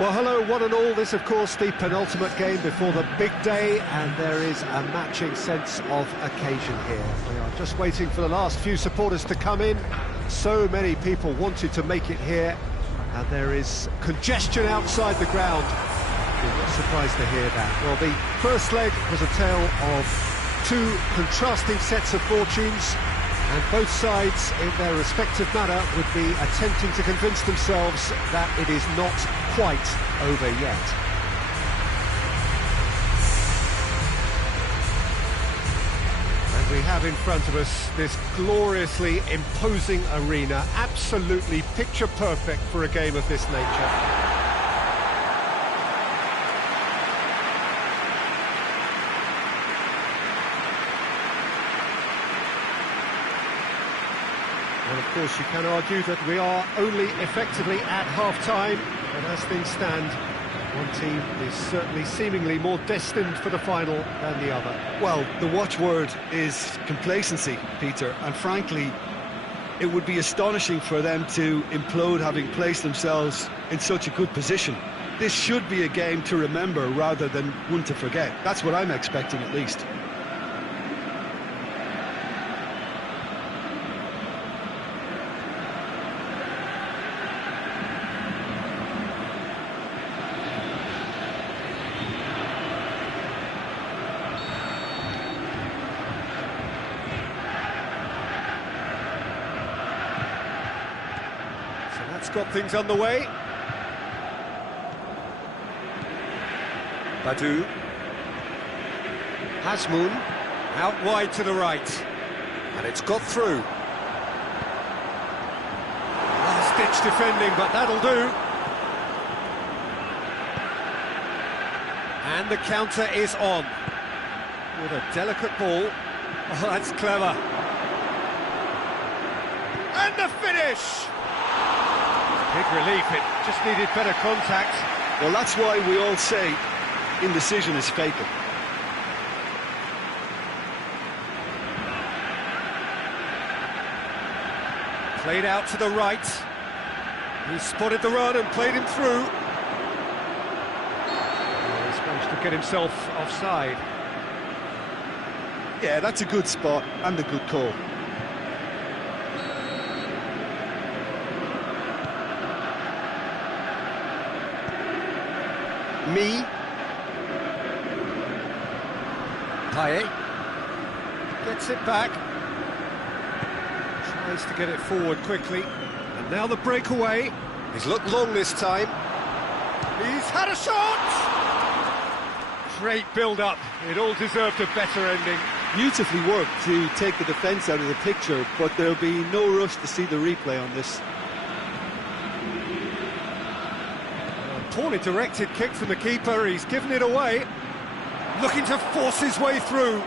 Well, hello, one and all. This, of course, the penultimate game before the big day, and there is a matching sense of occasion here. We are just waiting for the last few supporters to come in. So many people wanted to make it here, and there is congestion outside the ground. You're not surprised to hear that. Well, the first leg was a tale of two contrasting sets of fortunes, and both sides, in their respective manner, would be attempting to convince themselves that it is not quite over yet. And we have in front of us this gloriously imposing arena, absolutely picture perfect for a game of this nature. Well, of course, you can argue that we are only effectively at half-time, but as things stand, one team is certainly seemingly more destined for the final than the other. Well, the watchword is complacency, Peter, and frankly, it would be astonishing for them to implode having placed themselves in such a good position. This should be a game to remember rather than one to forget. That's what I'm expecting, at least. Got things underway. Badu. Hasmoun. Out wide to the right. And it's got through. Last-ditch defending, but that'll do. And the counter is on. With a delicate ball. Oh, that's clever. And the finish! Big relief, it just needed better contact. Well, that's why we all say indecision is fatal. Played out to the right. He spotted the run and played him through. He's managed to get himself offside. Yeah, that's a good spot and a good call. Me. Paye gets it back. Tries to get it forward quickly. And now the breakaway. He's looked long this time. He's had a shot! Great build-up. It all deserved a better ending. Beautifully worked to take the defence out of the picture, but there'll be no rush to see the replay on this. Poorly directed kick from the keeper, he's given it away, looking to force his way through.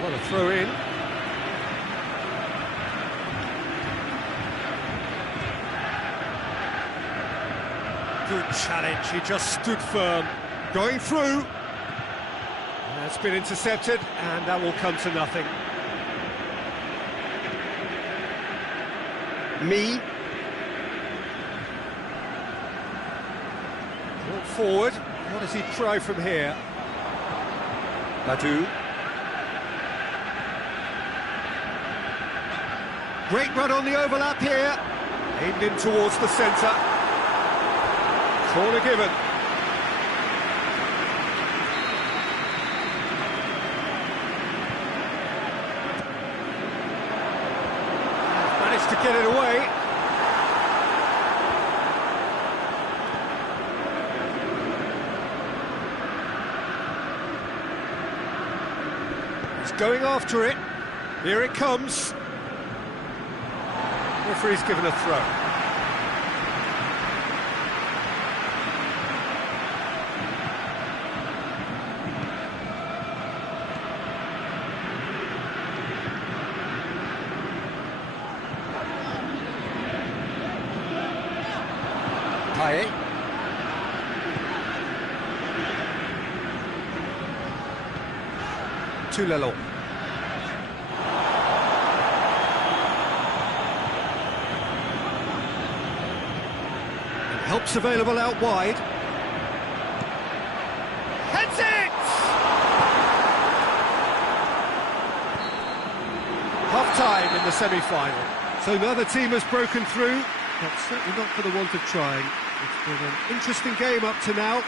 What a throw in. Good challenge, he just stood firm, going through. That's been intercepted, and that will come to nothing. Me. Brought forward. What does he try from here? Badu. Great run on the overlap here. Aimed in towards the centre. Corner given. To get it away. He's going after it. Here it comes. Referee's given a throw. to Lelon. And help's available out wide. Heads it! Half-time in the semi-final. So neither team has broken through, but certainly not for the want of trying. It's been an interesting game up to now,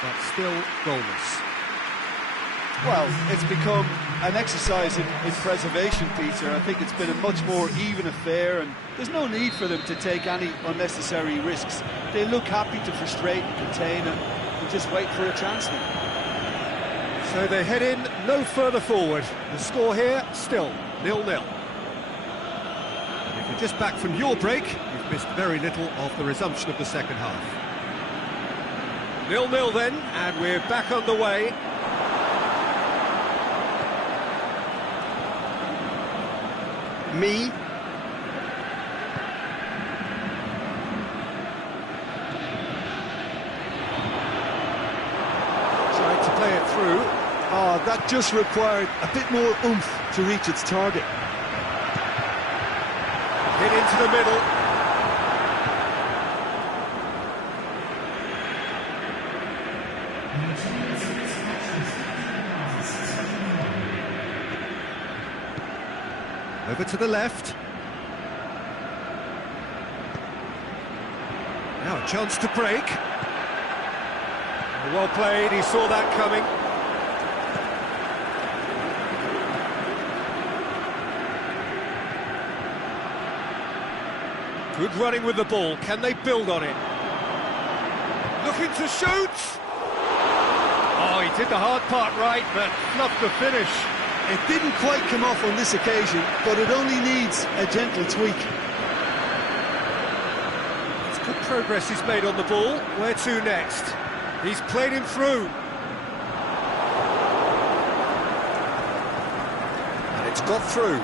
but still goalless. Well, it's become an exercise in preservation, Peter. I think it's been a much more even affair, and there's no need for them to take any unnecessary risks. They look happy to frustrate and contain and just wait for a chance now. So they head in no further forward. The score here, still 0-0. And if you're just back from your break, you've missed very little of the resumption of the second half. 0-0 then, and we're back underway. Me. Trying to play it through. Oh, that just required a bit more oomph to reach its target. Hit into the middle. Over to the left. Now a chance to break. Well played, he saw that coming. Good running with the ball, can they build on it? Looking to shoot! Oh, he did the hard part right, but fluffed the finish. It didn't quite come off on this occasion, but it only needs a gentle tweak. It's good progress he's made on the ball. Where to next? He's played him through. And it's got through.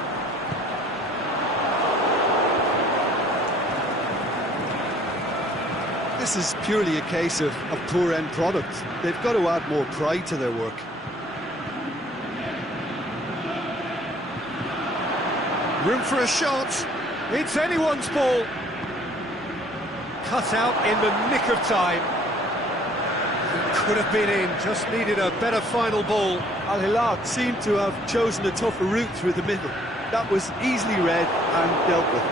This is purely a case of poor end product. They've got to add more pride to their work. Room for a shot. It's anyone's ball. Cut out in the nick of time. It could have been in, just needed a better final ball. Al Hilal seemed to have chosen a tougher route through the middle. That was easily read and dealt with.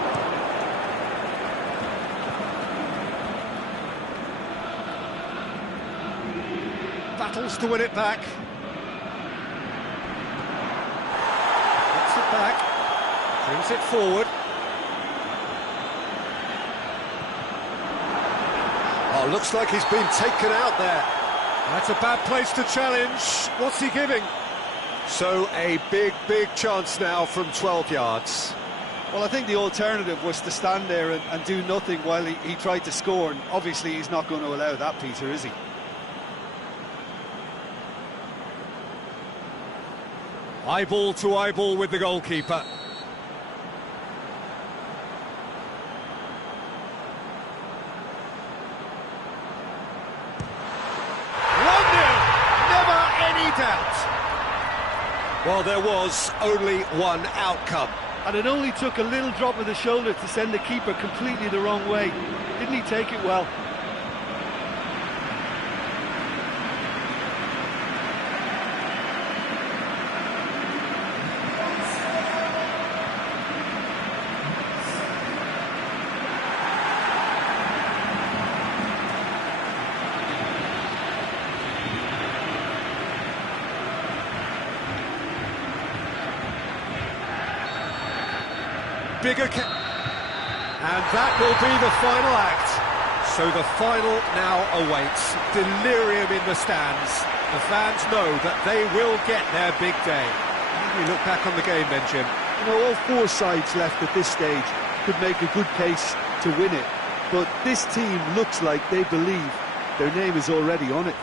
Battles to win it back. Gets it back. Brings it forward. Oh, looks like he's been taken out there. That's a bad place to challenge. What's he giving? So a big chance now from 12 yards. Well, I think the alternative was to stand there and do nothing while he tried to score, and obviously he's not going to allow that, Peter, is he? Eyeball to eyeball with the goalkeeper. Well, there was only one outcome. And it only took a little drop of the shoulder to send the keeper completely the wrong way. Didn't he take it well? And that will be the final act. So the final now awaits. Delirium in the stands. The fans know that they will get their big day. How do we look back on the game then, Jim? You know, all four sides left at this stage could make a good case to win it. But this team looks like they believe their name is already on it.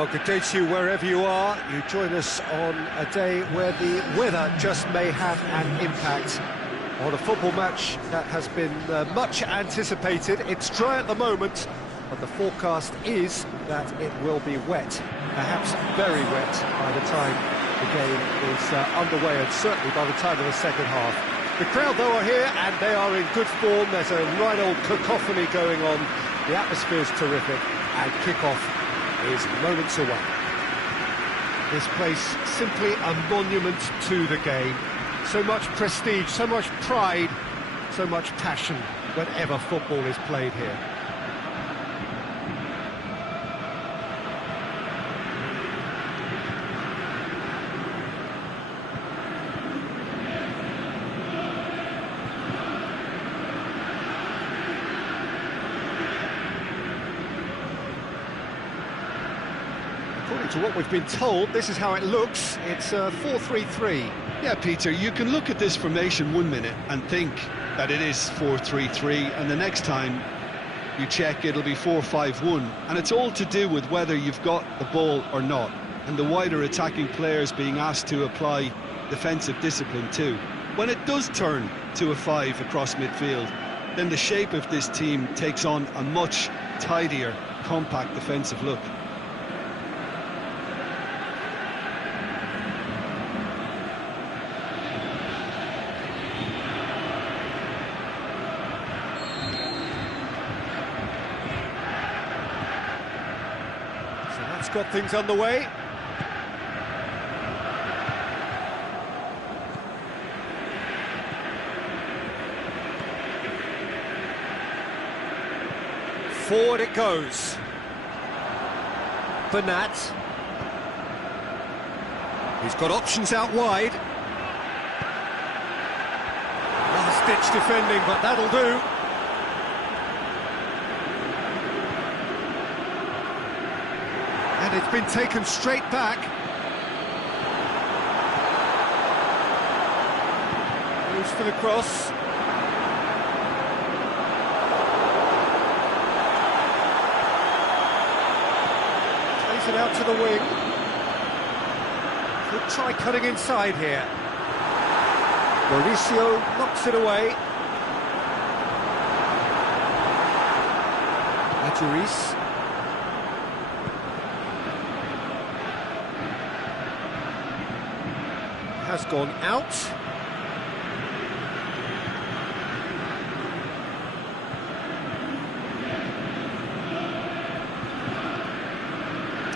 Well, good day to you wherever you are. You join us on a day where the weather just may have an impact on a football match that has been much anticipated. It's dry at the moment, but the forecast is that it will be wet, perhaps very wet by the time the game is underway, and certainly by the time of the second half. The crowd, though, are here, and they are in good form. There's a right old cacophony going on. The atmosphere's terrific, and kick-off is moments away. This place, simply a monument to the game. So much prestige, so much pride, so much passion whenever football is played here. According to what we've been told, this is how it looks. It's 4-3-3. Yeah, Peter, you can look at this formation 1 minute and think that it is 4-3-3, and the next time you check it'll be 4-5-1, and it's all to do with whether you've got the ball or not, and the wider attacking players being asked to apply defensive discipline too. When it does turn to a 5 across midfield, then the shape of this team takes on a much tidier, compact defensive look. Got things underway. Forward it goes. Bernat. He's got options out wide. Last-ditch defending, but that'll do. And it's been taken straight back. Moves for the cross. Plays it out to the wing. Could try cutting inside here. Mauricio knocks it away. Adjuris. Has gone out.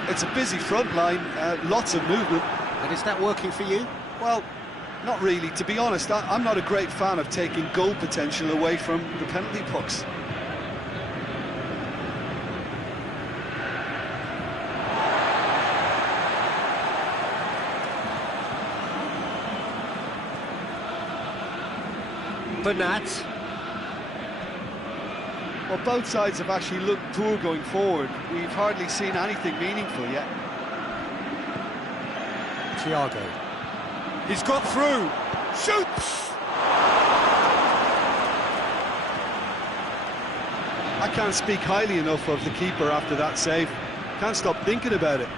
It's a busy front line, lots of movement. And is that working for you? Well, not really. To be honest, I'm not a great fan of taking goal potential away from the penalty box. Bernat. Well, both sides have actually looked poor going forward. We've hardly seen anything meaningful yet. Thiago. He's got through. Shoots! I can't speak highly enough of the keeper after that save. Can't stop thinking about it.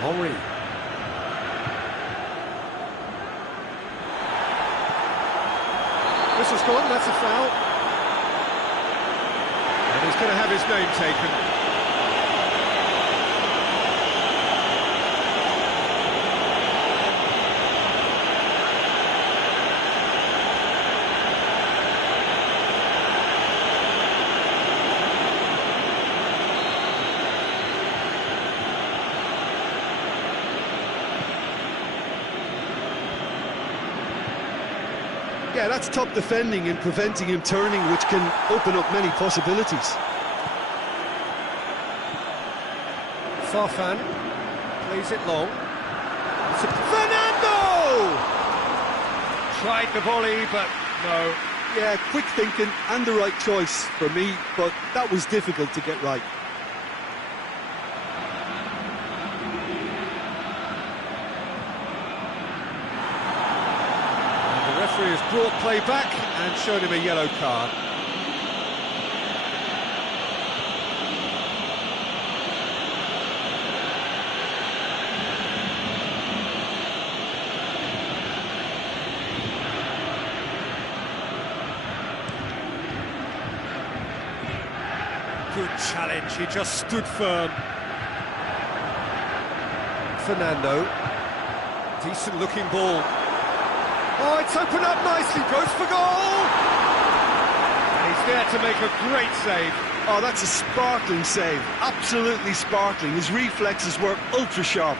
Henry. This has gone, that's a foul. And he's going to have his name taken. Yeah, that's top defending and preventing him turning, which can open up many possibilities. Farfan plays it long. Fernando! Tried the volley, but no. Yeah, quick thinking and the right choice for me, but that was difficult to get right. And the referee has brought play back and shown him a yellow card. challenge, he just stood firm. Fernando. Decent looking ball. Oh, it's opened up nicely, goes for goal! And he's there to make a great save. Oh, that's a sparkling save, absolutely sparkling. His reflexes were ultra sharp.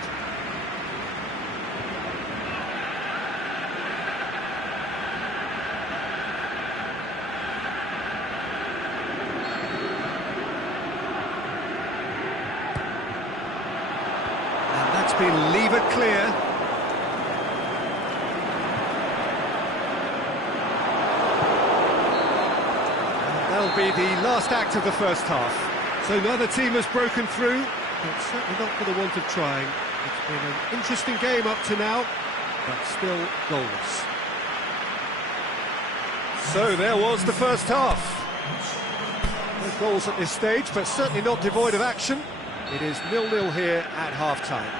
And that's been levered clear. That'll be the last act of the first half. So neither team has broken through, but certainly not for the want of trying. It's been an interesting game up to now, but still goalless. So there was the first half. No goals at this stage, but certainly not devoid of action. It is 0-0 here at half-time.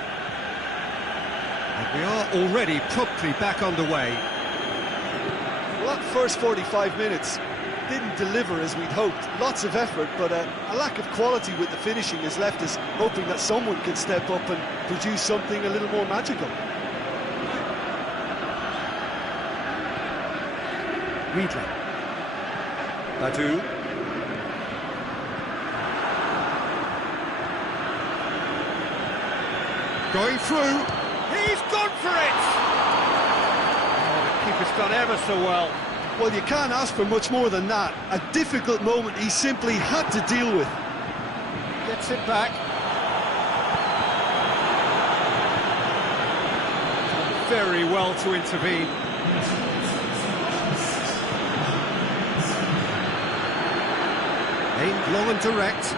And we are already promptly back underway. Well, that first 45 minutes didn't deliver as we'd hoped. Lots of effort, but a lack of quality with the finishing has left us hoping that someone can step up and produce something a little more magical. Riedler. Badu. Going through. He's gone for it! Oh, the keeper's done ever so well. Well, you can't ask for much more than that. A difficult moment he simply had to deal with. Gets it back. Done very well to intervene. Aimed long and direct.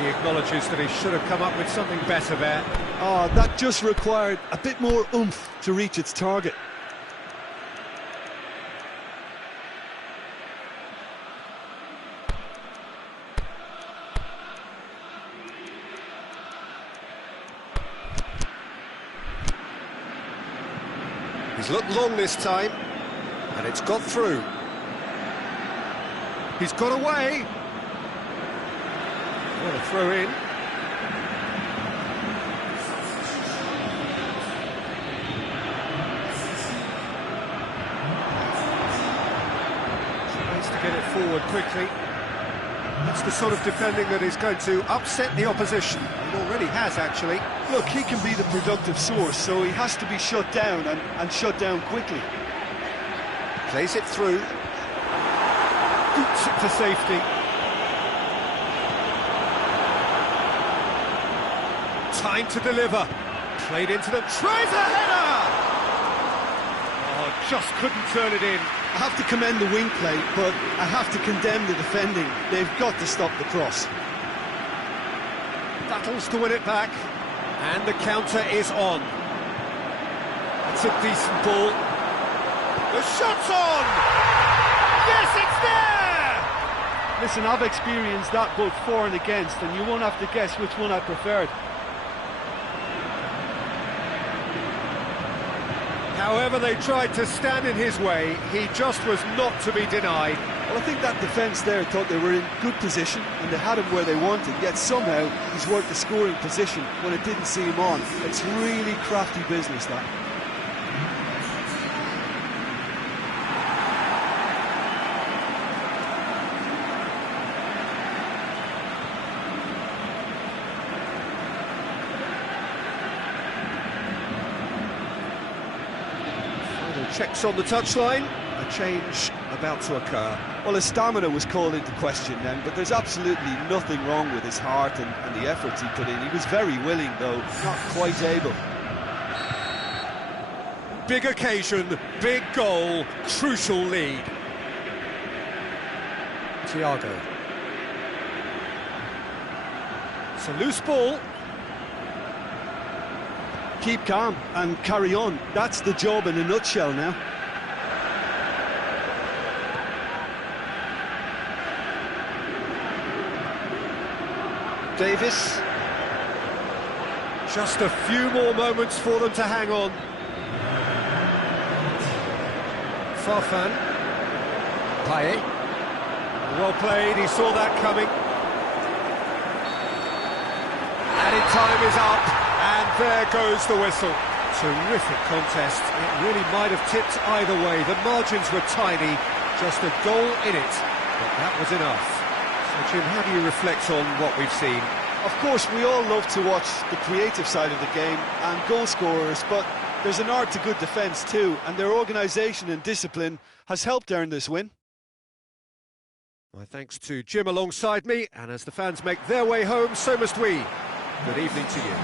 He acknowledges that he should have come up with something better there. Oh, that just required a bit more oomph to reach its target. He's looked long this time, and it's got through. He's got away. What a throw in. Tries to get it forward quickly. That's the sort of defending that is going to upset the opposition. It already has, actually. Look, he can be the productive source, so he has to be shut down and shut down quickly. Plays it through. Boots it to safety. Time to deliver. Played into them. Tries a header! Oh, just couldn't turn it in. I have to commend the wing play, but I have to condemn the defending. They've got to stop the cross. Battles to win it back. And the counter is on. It's a decent ball. The shot's on! Yes, it's there! Listen, I've experienced that both for and against, and you won't have to guess which one I preferred. However they tried to stand in his way, he just was not to be denied. Well, I think that defence there thought they were in good position and they had him where they wanted, yet somehow he's worked the scoring position when it didn't see him on. It's really crafty business, that. Checks on the touchline, a change about to occur. Well, his stamina was called into question then, but there's absolutely nothing wrong with his heart and the efforts he put in. He was very willing, though, not quite able. Big occasion, big goal, crucial lead. Thiago. It's a loose ball. Keep calm and carry on. That's the job in a nutshell now. Davis. Just a few more moments for them to hang on. Farfan. Payet. Well played, he saw that coming. Added time is up, and there goes the whistle. Terrific contest. It really might have tipped either way. The margins were tiny, just a goal in it, but that was enough. So, Jim, how do you reflect on what we've seen? Of course, we all love to watch the creative side of the game and goal scorers, but there's an art to good defence too, and their organisation and discipline has helped earn this win. My thanks to Jim alongside me, and as the fans make their way home, so must we. Good evening to you.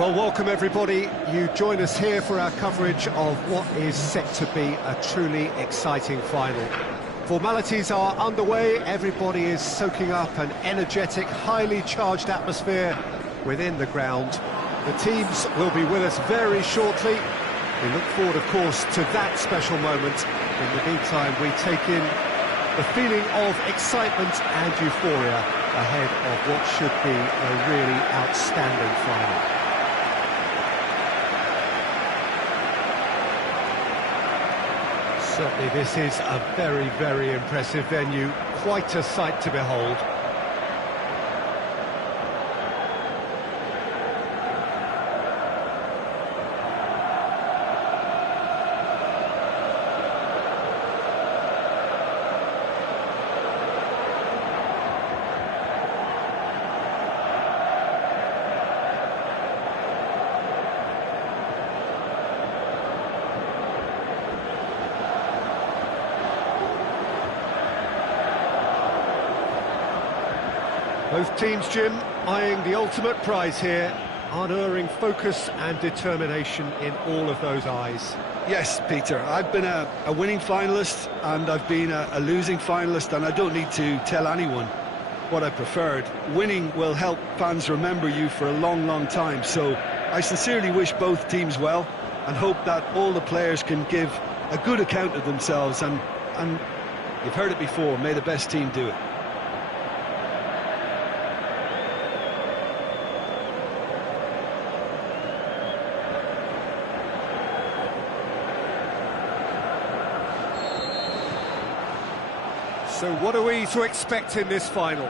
Well, welcome everybody. You join us here for our coverage of what is set to be a truly exciting final. Formalities are underway, everybody is soaking up an energetic, highly charged atmosphere within the ground. The teams will be with us very shortly. We look forward, of course, to that special moment. In the meantime, we take in the feeling of excitement and euphoria ahead of what should be a really outstanding final. Certainly this is a very, very impressive venue, quite a sight to behold. Both teams, Jim, eyeing the ultimate prize here, unerring focus and determination in all of those eyes. Yes, Peter, I've been a winning finalist and I've been a losing finalist, and I don't need to tell anyone what I preferred. Winning will help fans remember you for a long, long time, so I sincerely wish both teams well and hope that all the players can give a good account of themselves, and you've heard it before, may the best team do it. So what are we to expect in this final?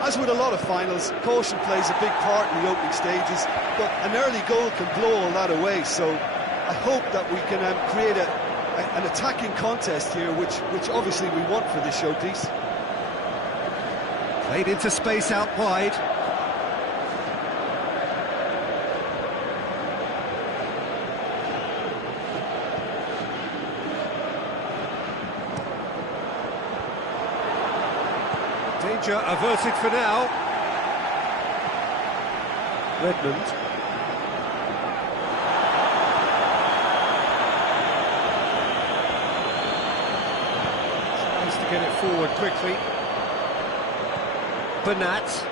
As with a lot of finals, caution plays a big part in the opening stages, but an early goal can blow all that away, so I hope that we can create an attacking contest here, which obviously we want for this showpiece. Played into space out wide. Danger averted for now. Redmond. Tries to get it forward quickly. Bernat.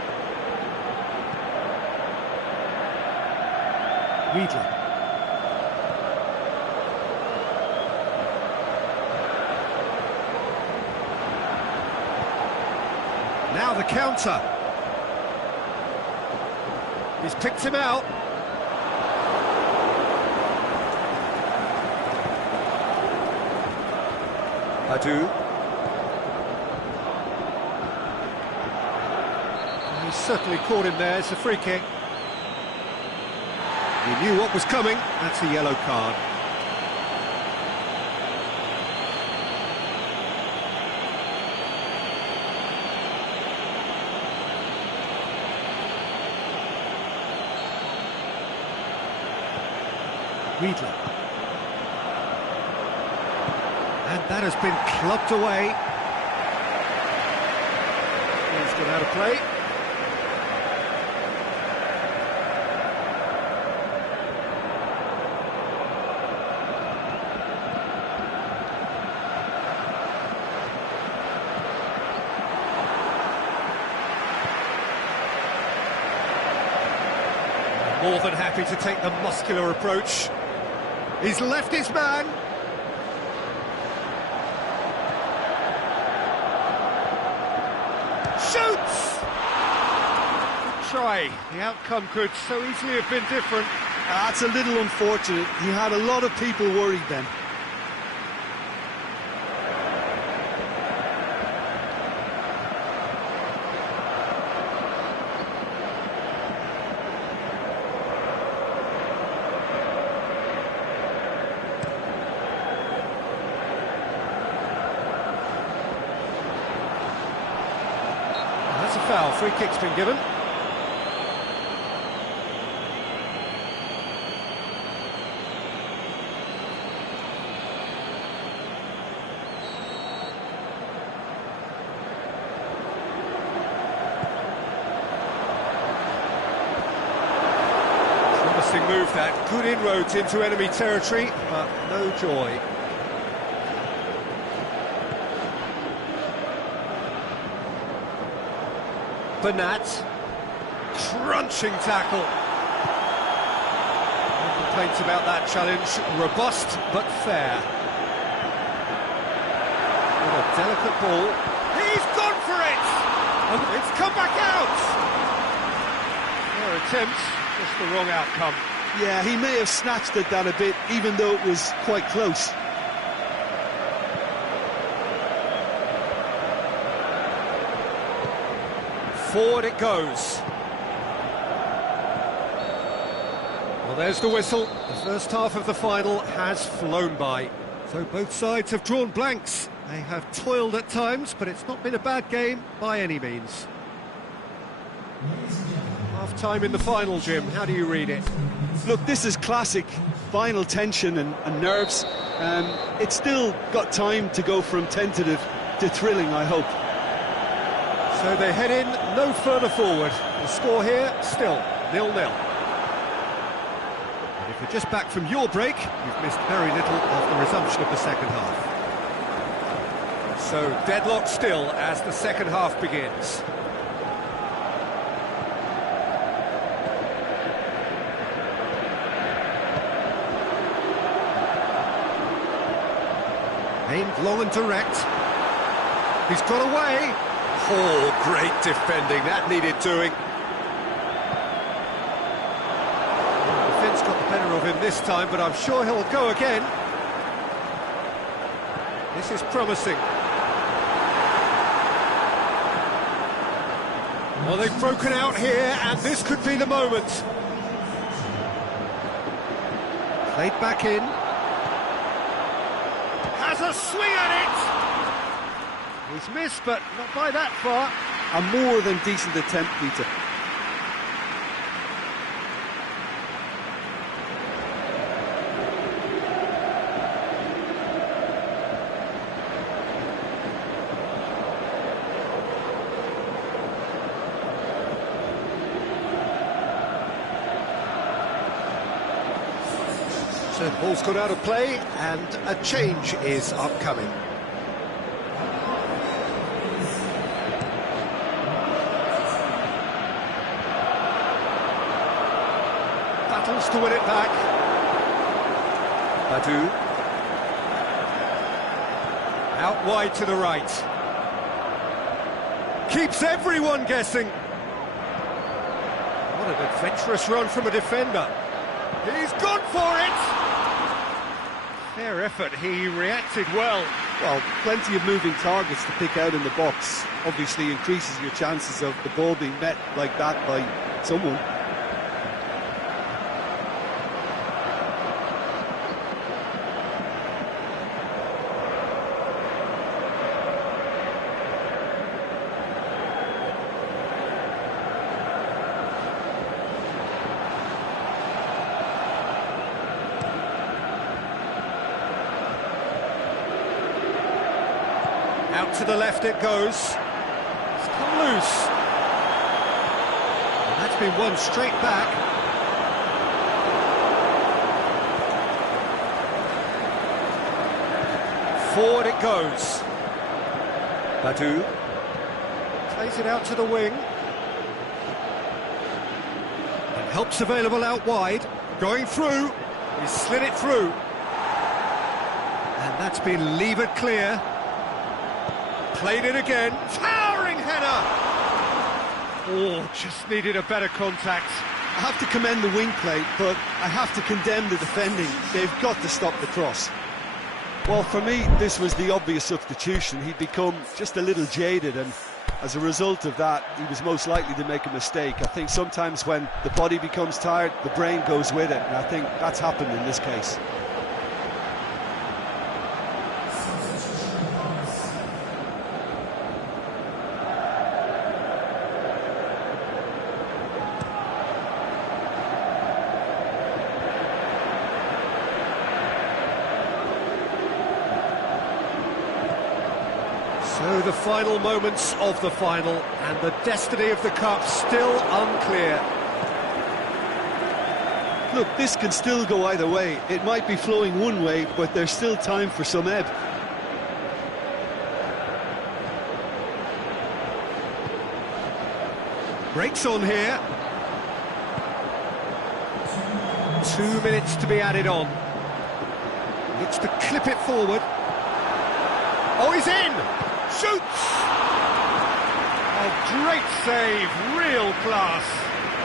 Wiedler. Now the counter. He's picked him out. Adu. He's certainly caught him there. It's a free kick. He knew what was coming. That's a yellow card. Wiedler. And that has been clubbed away. He's got out of play. More than happy to take the muscular approach. He's left his man. Shoots! Good try. The outcome could so easily have been different. That's a little unfortunate. He had a lot of people worried then. That's a foul. Free kick's been given. Promising move that. Good inroads into enemy territory, but no joy. Bernat, crunching tackle. No complaints about that challenge. Robust but fair. With a delicate ball. He's gone for it! It's come back out! Their attempts, just the wrong outcome. Yeah, he may have snatched at that a bit, even though it was quite close. Forward it goes. Well, there's the whistle. The first half of the final has flown by. So both sides have drawn blanks. They have toiled at times, but it's not been a bad game by any means. Half-time in the final, Jim. How do you read it? Look, this is classic final tension and nerves. It's still got time to go from tentative to thrilling, I hope. So they head in no further forward. The score here, still 0-0. And if you're just back from your break, you've missed very little of the resumption of the second half. So deadlock still as the second half begins. Aimed long and direct. He's got away. Oh, great defending. That needed doing. The defence got the better of him this time, but I'm sure he'll go again. This is promising. Well, they've broken out here, and this could be the moment. Played back in. Has a swing at it! He's missed, but not by that far. A more than decent attempt, Peter. The ball's gone out of play, and a change is upcoming. Battles to win it back. Badu. Out wide to the right. Keeps everyone guessing. What an adventurous run from a defender. He's gone for it! Fair effort, he reacted well. Well, plenty of moving targets to pick out in the box. Obviously increases your chances of the ball being met like that by someone. Out to the left it goes. It's come loose. And that's been won straight back. Forward it goes. Badu plays it out to the wing. And help's available out wide. Going through. He's slid it through. And that's been levered clear. Played it again, towering header! Oh, just needed a better contact. I have to commend the wing play, but I have to condemn the defending. They've got to stop the cross. Well, for me, this was the obvious substitution. He'd become just a little jaded, and as a result of that, he was most likely to make a mistake. I think sometimes when the body becomes tired, the brain goes with it, and I think that's happened in this case. So the final moments of the final, and the destiny of the cup still unclear. Look, this can still go either way. It might be flowing one way, but there's still time for some ebb. Breaks on here. 2 minutes to be added on. Looks to clip it forward. Oh, he's in! Shoots! A great save, real class.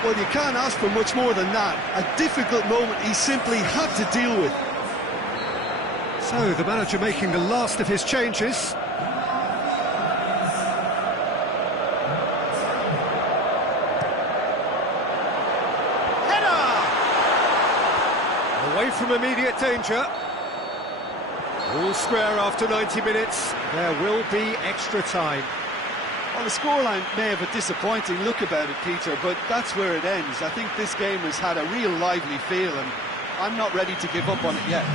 Well, you can't ask for much more than that. A difficult moment he simply had to deal with. So, the manager making the last of his changes. Header! Away from immediate danger. All square after 90 minutes. There will be extra time. Well, the scoreline may have a disappointing look about it, Peter, but that's where it ends. I think this game has had a real lively feel, and I'm not ready to give up on it yet.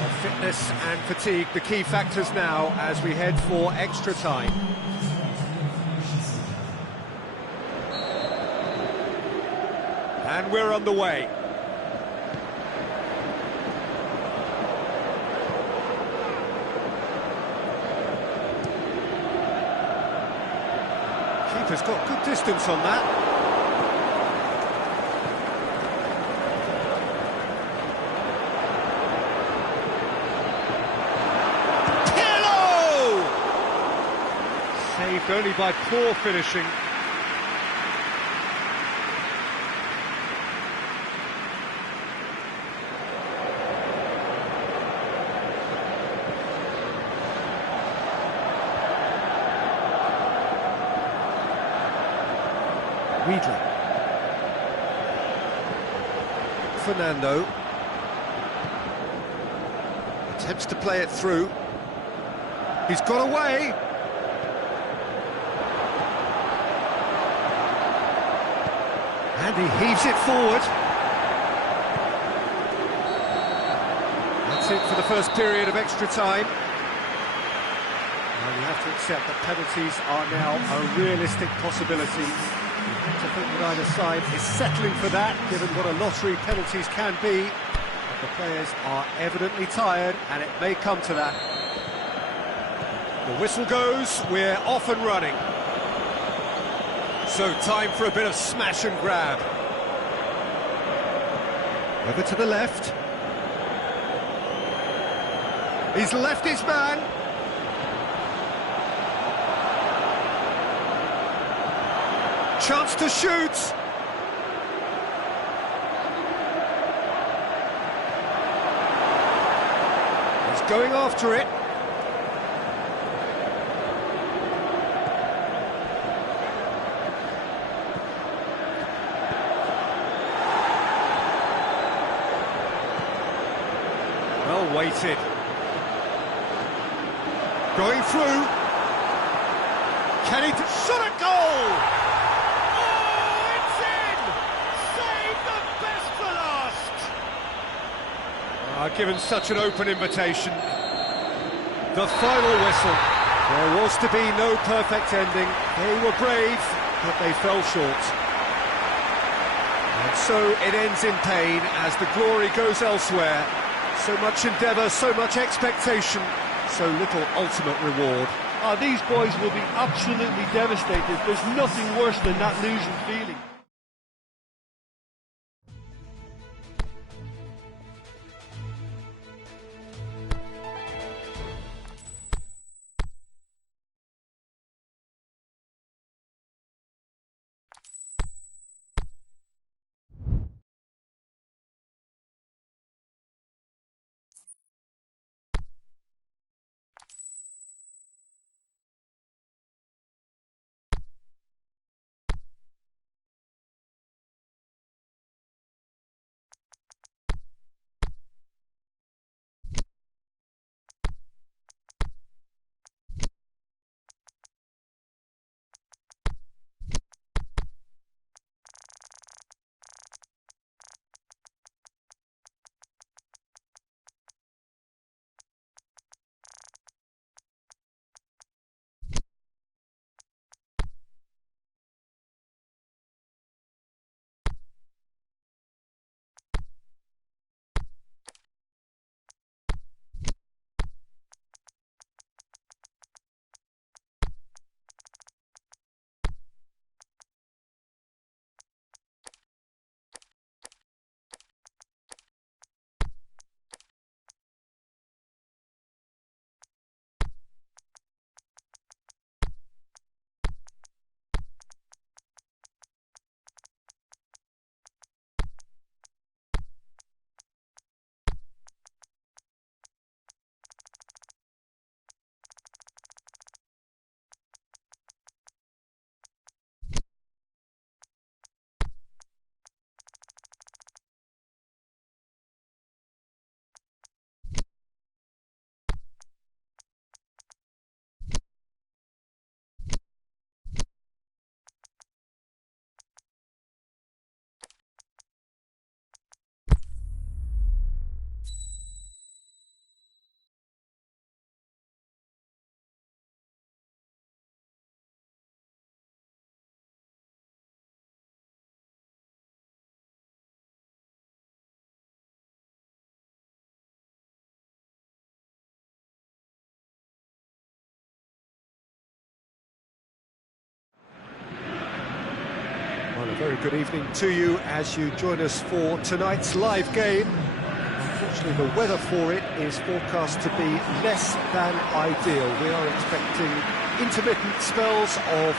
Well, fitness and fatigue, the key factors now as we head for extra time. And we're on the way. Keeper's got good distance on that. Pirlo! Saved only by poor finishing. Weedler. Fernando. Attempts to play it through. He's got away. And he heaves it forward. That's it for the first period of extra time. And you have to accept that penalties are now a realistic possibility. I think that either side is settling for that, given what a lottery penalties can be. The players are evidently tired, and it may come to that. The whistle goes, we're off and running. So time for a bit of smash and grab. Over to the left. He's left his man. Chance to shoot. He's going after it. Well weighted. Going through. Can he shot a goal? Oh, it's in! Save the best for last. Given such an open invitation. The final whistle. There was to be no perfect ending. They were brave, but they fell short. And so it ends in pain as the glory goes elsewhere. So much endeavour, so much expectation, so little ultimate reward. These boys will be absolutely devastated. There's nothing worse than that losing feeling. Well, a very good evening to you as you join us for tonight's live game. Unfortunately, the weather for it is forecast to be less than ideal. We are expecting intermittent spells of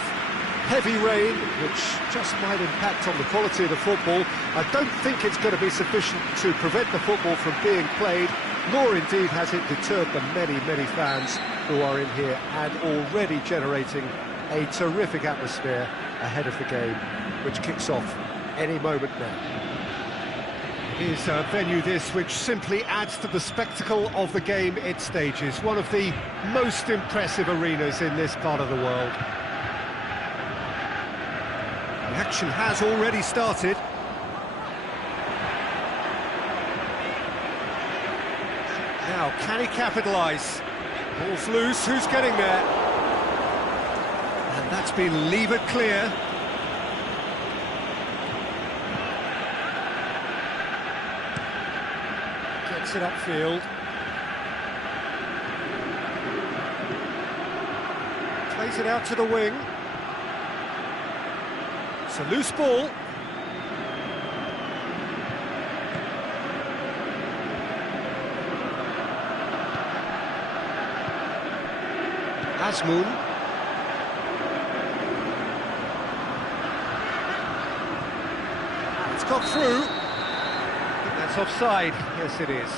heavy rain, which just might impact on the quality of the football. I don't think it's going to be sufficient to prevent the football from being played, nor indeed has it deterred the many, many fans who are in here and already generating a terrific atmosphere ahead of the game, which kicks off any moment now. It is a venue this which simply adds to the spectacle of the game it stages. One of the most impressive arenas in this part of the world. The action has already started. Now, can he capitalise? Ball's loose, who's getting there? And that's been levered clear. Gets it upfield. Plays it out to the wing. It's a loose ball. Asmoon. It's got through. I think that's offside. Yes, it is.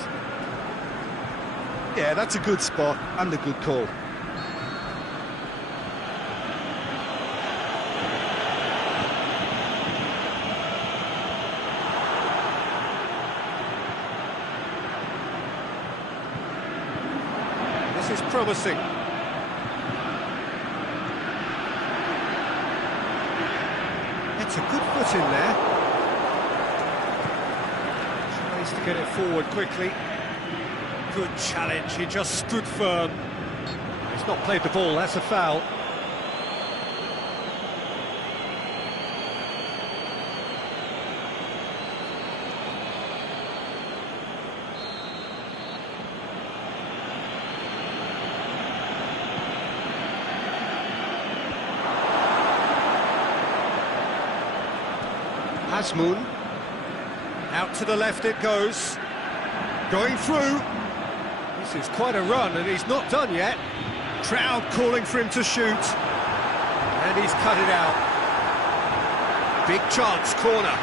Yeah, that's a good spot and a good call. This is promising. It's a good foot in there. Tries to get it forward quickly. Good challenge, he just stood firm. He's not played the ball, that's a foul. Asmoon. Out to the left it goes. Going through. This is quite a run and he's not done yet. Crowd calling for him to shoot. And he's cut it out. Big chance, corner.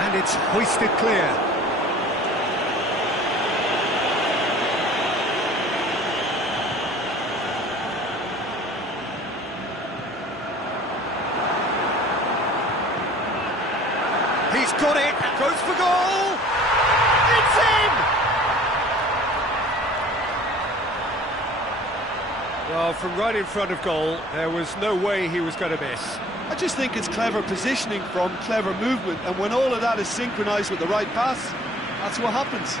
And it's hoisted clear. He's got it, goes for goal! It's in! Well, from right in front of goal, there was no way he was going to miss. I just think it's clever positioning from clever movement, and when all of that is synchronised with the right pass, that's what happens.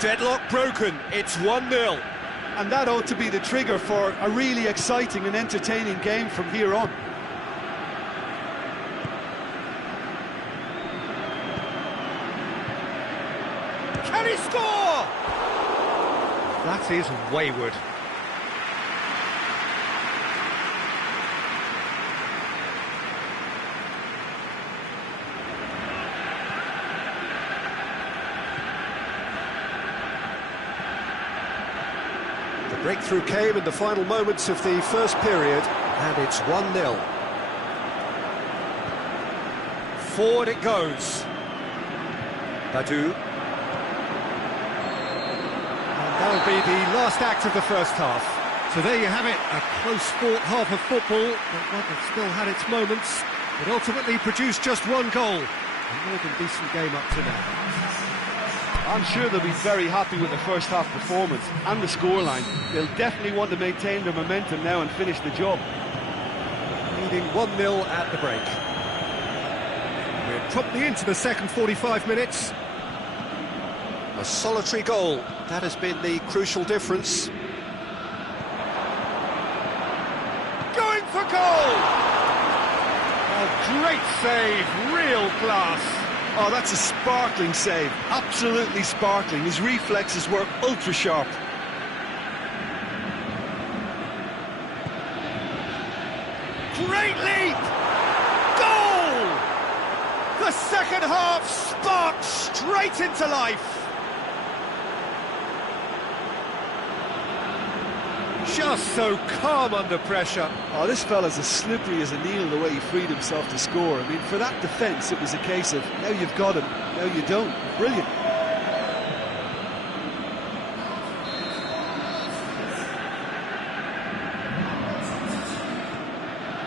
Deadlock broken, it's 1-0. And that ought to be the trigger for a really exciting and entertaining game from here on. Can he score? That is wayward. The breakthrough came in the final moments of the first period, and it's 1-0. Forward it goes. Badu. And that'll be the last act of the first half. So there you have it, a close-fought half of football, but one that still had its moments. It ultimately produced just one goal. A more than decent game up to now. I'm sure they'll be very happy with the first half performance and the scoreline. They'll definitely want to maintain their momentum now and finish the job. Leading 1-0 at the break. We're promptly into the second 45 minutes. A solitary goal, that has been the crucial difference. Going for goal! A great save, real class. Oh, that's a sparkling save, absolutely sparkling. His reflexes were ultra sharp. Great leap! Goal! The second half sparked straight into life. Just so calm under pressure. Oh, this fella's as slippery as a needle the way he freed himself to score. I mean, for that defence, it was a case of, now you've got him, now you don't. Brilliant.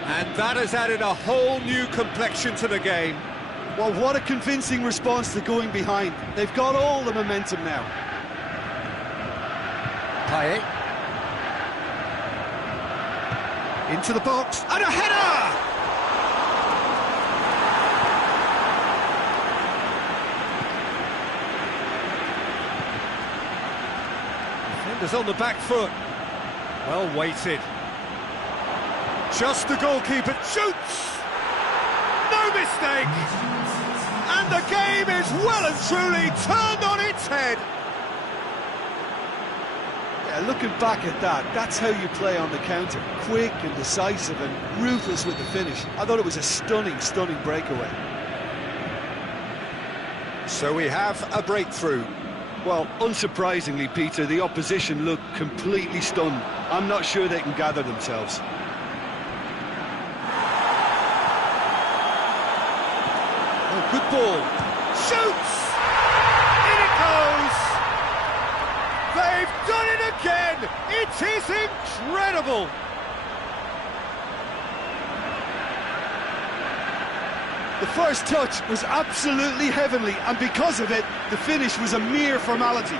And that has added a whole new complexion to the game. Well, what a convincing response to going behind. They've got all the momentum now. Payet. Into the box, and a header! Defenders on the back foot. Well weighted. Just the goalkeeper shoots! No mistake! And the game is well and truly turned on its head. Yeah, looking back at that, that's how you play on the counter. Quick and decisive and ruthless with the finish. I thought it was a stunning, stunning breakaway. So we have a breakthrough. Well, unsurprisingly, Peter, the opposition look completely stunned. I'm not sure they can gather themselves. Oh, good ball. Shoots! In it goes! They've done it again! It is incredible! The first touch was absolutely heavenly, and because of it, the finish was a mere formality.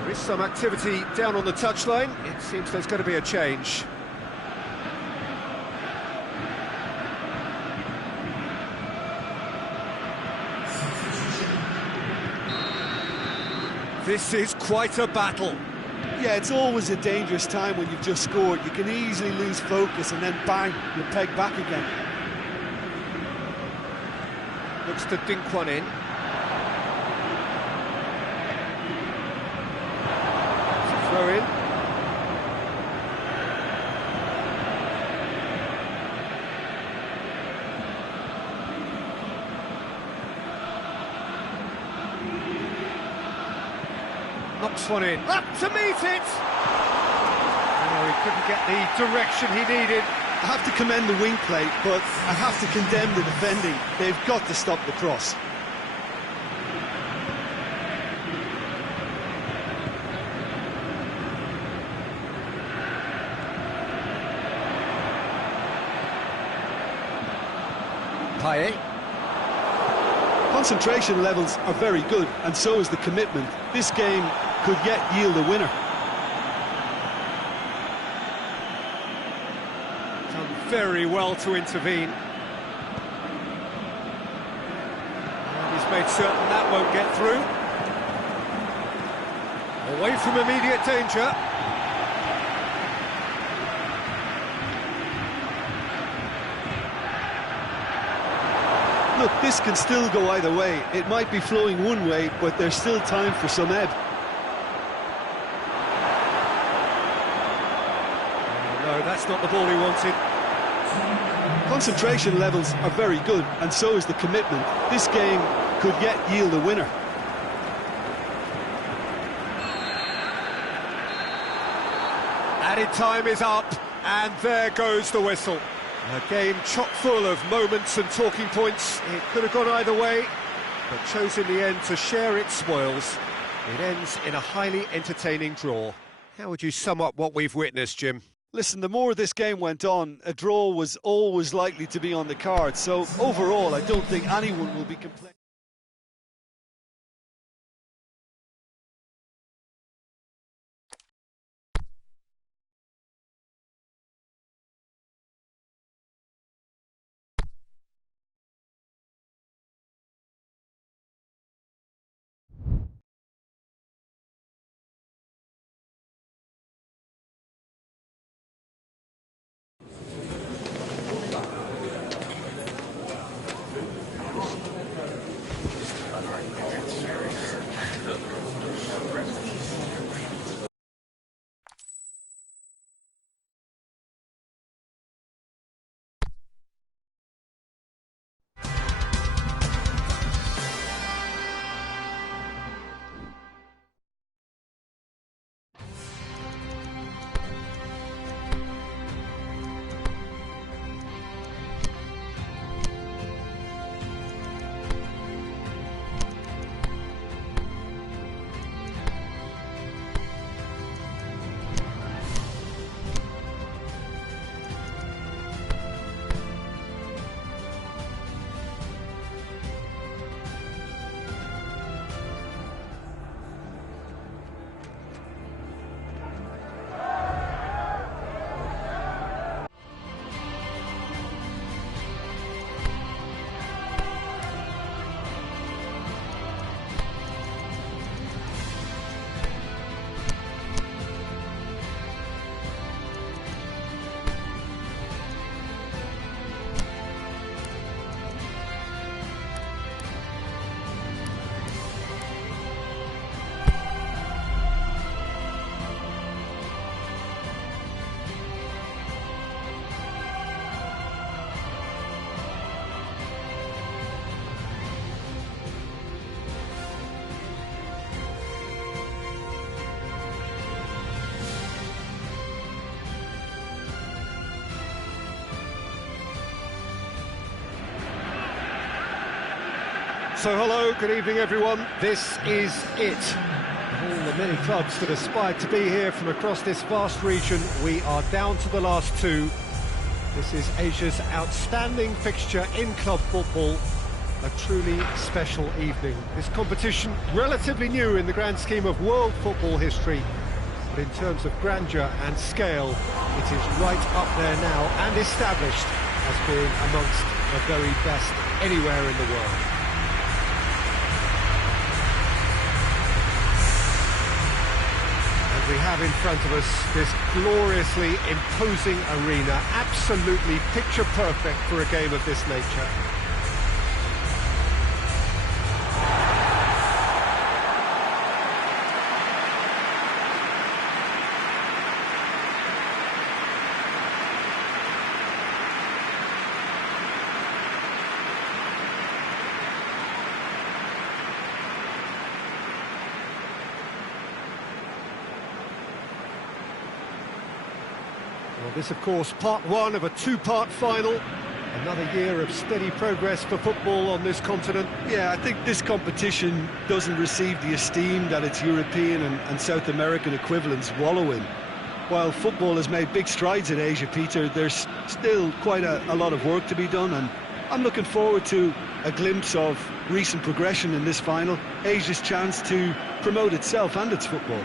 There is some activity down on the touchline. It seems there's going to be a change. This is quite a battle. Yeah, it's always a dangerous time when you've just scored. You can easily lose focus and then bang, you're pegged back again. Looks to dink one in. Throw in. Knocks one in. Up to meet it! Oh, he couldn't get the direction he needed. I have to commend the wing play, but I have to condemn the defending. They've got to stop the cross. Payet. Concentration levels are very good, and so is the commitment. This game could yet yield a winner. Done very well to intervene. And he's made certain that won't get through. Away from immediate danger. Look, this can still go either way. It might be flowing one way, but there's still time for some ebb. No, that's not the ball he wanted. Concentration levels are very good, and so is the commitment. This game could yet yield a winner. Added time is up, and there goes the whistle. A game chock full of moments and talking points. It could have gone either way, but chose in the end to share its spoils. It ends in a highly entertaining draw. How would you sum up what we've witnessed, Jim? Listen, the more this game went on, a draw was always likely to be on the cards. So overall, I don't think anyone will be complaining. So hello, good evening everyone. This is it. All the many clubs that aspired to be here from across this vast region, we are down to the last two. This is Asia's outstanding fixture in club football. A truly special evening. This competition, relatively new in the grand scheme of world football history, but in terms of grandeur and scale, it is right up there now and established as being amongst the very best anywhere in the world. We have in front of us this gloriously imposing arena, absolutely picture perfect for a game of this nature. Well, this, of course, part one of a two-part final. Another year of steady progress for football on this continent. Yeah, I think this competition doesn't receive the esteem that its European and South American equivalents wallow in. While football has made big strides in Asia, Peter, there's still quite a lot of work to be done, and I'm looking forward to a glimpse of recent progression in this final, Asia's chance to promote itself and its football.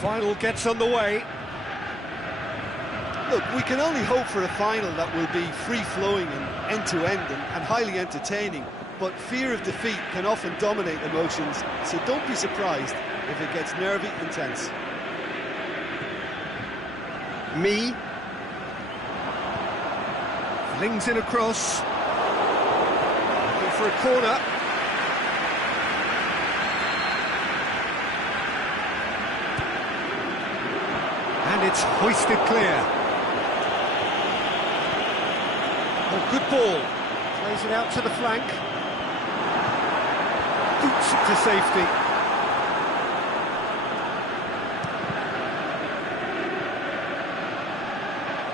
Final gets underway. Look, we can only hope for a final that will be free-flowing and end-to-end and highly entertaining, but fear of defeat can often dominate emotions, so don't be surprised if it gets nervy and tense. Me. Flings in across. Looking for a corner. And it's hoisted clear. Oh, good ball. Plays it out to the flank. Boots it to safety.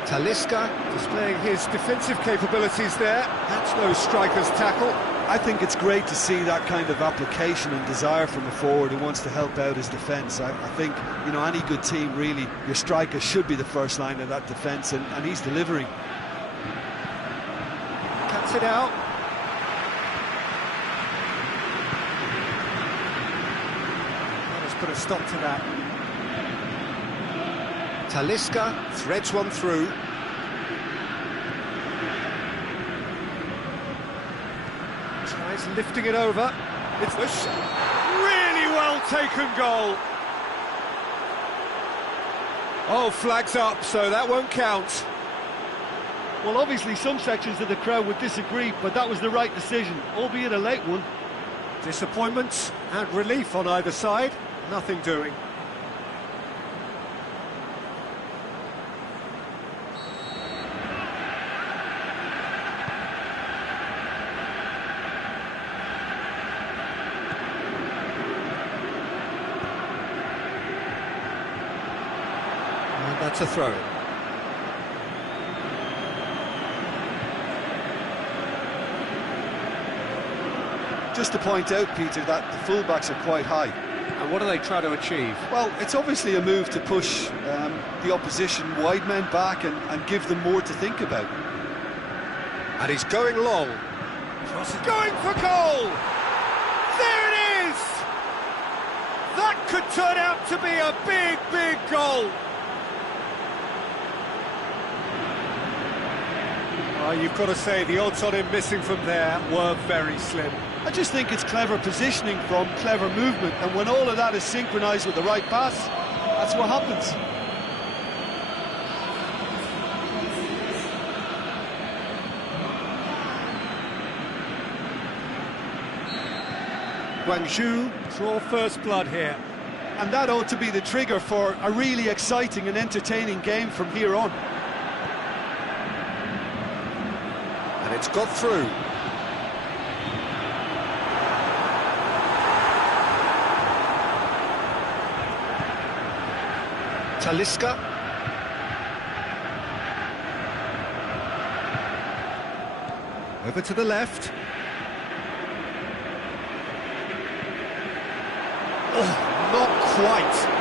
Talisca displaying his defensive capabilities there. That's no striker's tackle. I think it's great to see that kind of application and desire from a forward who wants to help out his defence. I think, you know, any good team, really, your striker should be the first line of that defence, and he's delivering. Cuts it out. Let's put a stop to that. Talisca threads one through. Tries lifting it over. It's a really well taken goal. Oh, flags up, so that won't count. Well, obviously some sections of the crowd would disagree, but that was the right decision, albeit a late one. Disappointment and relief on either side. Nothing doing. That's a throw. Just to point out, Peter, that the fullbacks are quite high. And what do they try to achieve? Well, it's obviously a move to push the opposition wide men back and give them more to think about. And he's going long. Going for goal! There it is! That could turn out to be a big, big goal. You've got to say, the odds on him missing from there were very slim. I just think it's clever positioning from clever movement, and when all of that is synchronised with the right pass, that's what happens. Guangzhou draw first blood here. And that ought to be the trigger for a really exciting and entertaining game from here on. And it's got through. Talisca. Over to the left. Oh, not quite.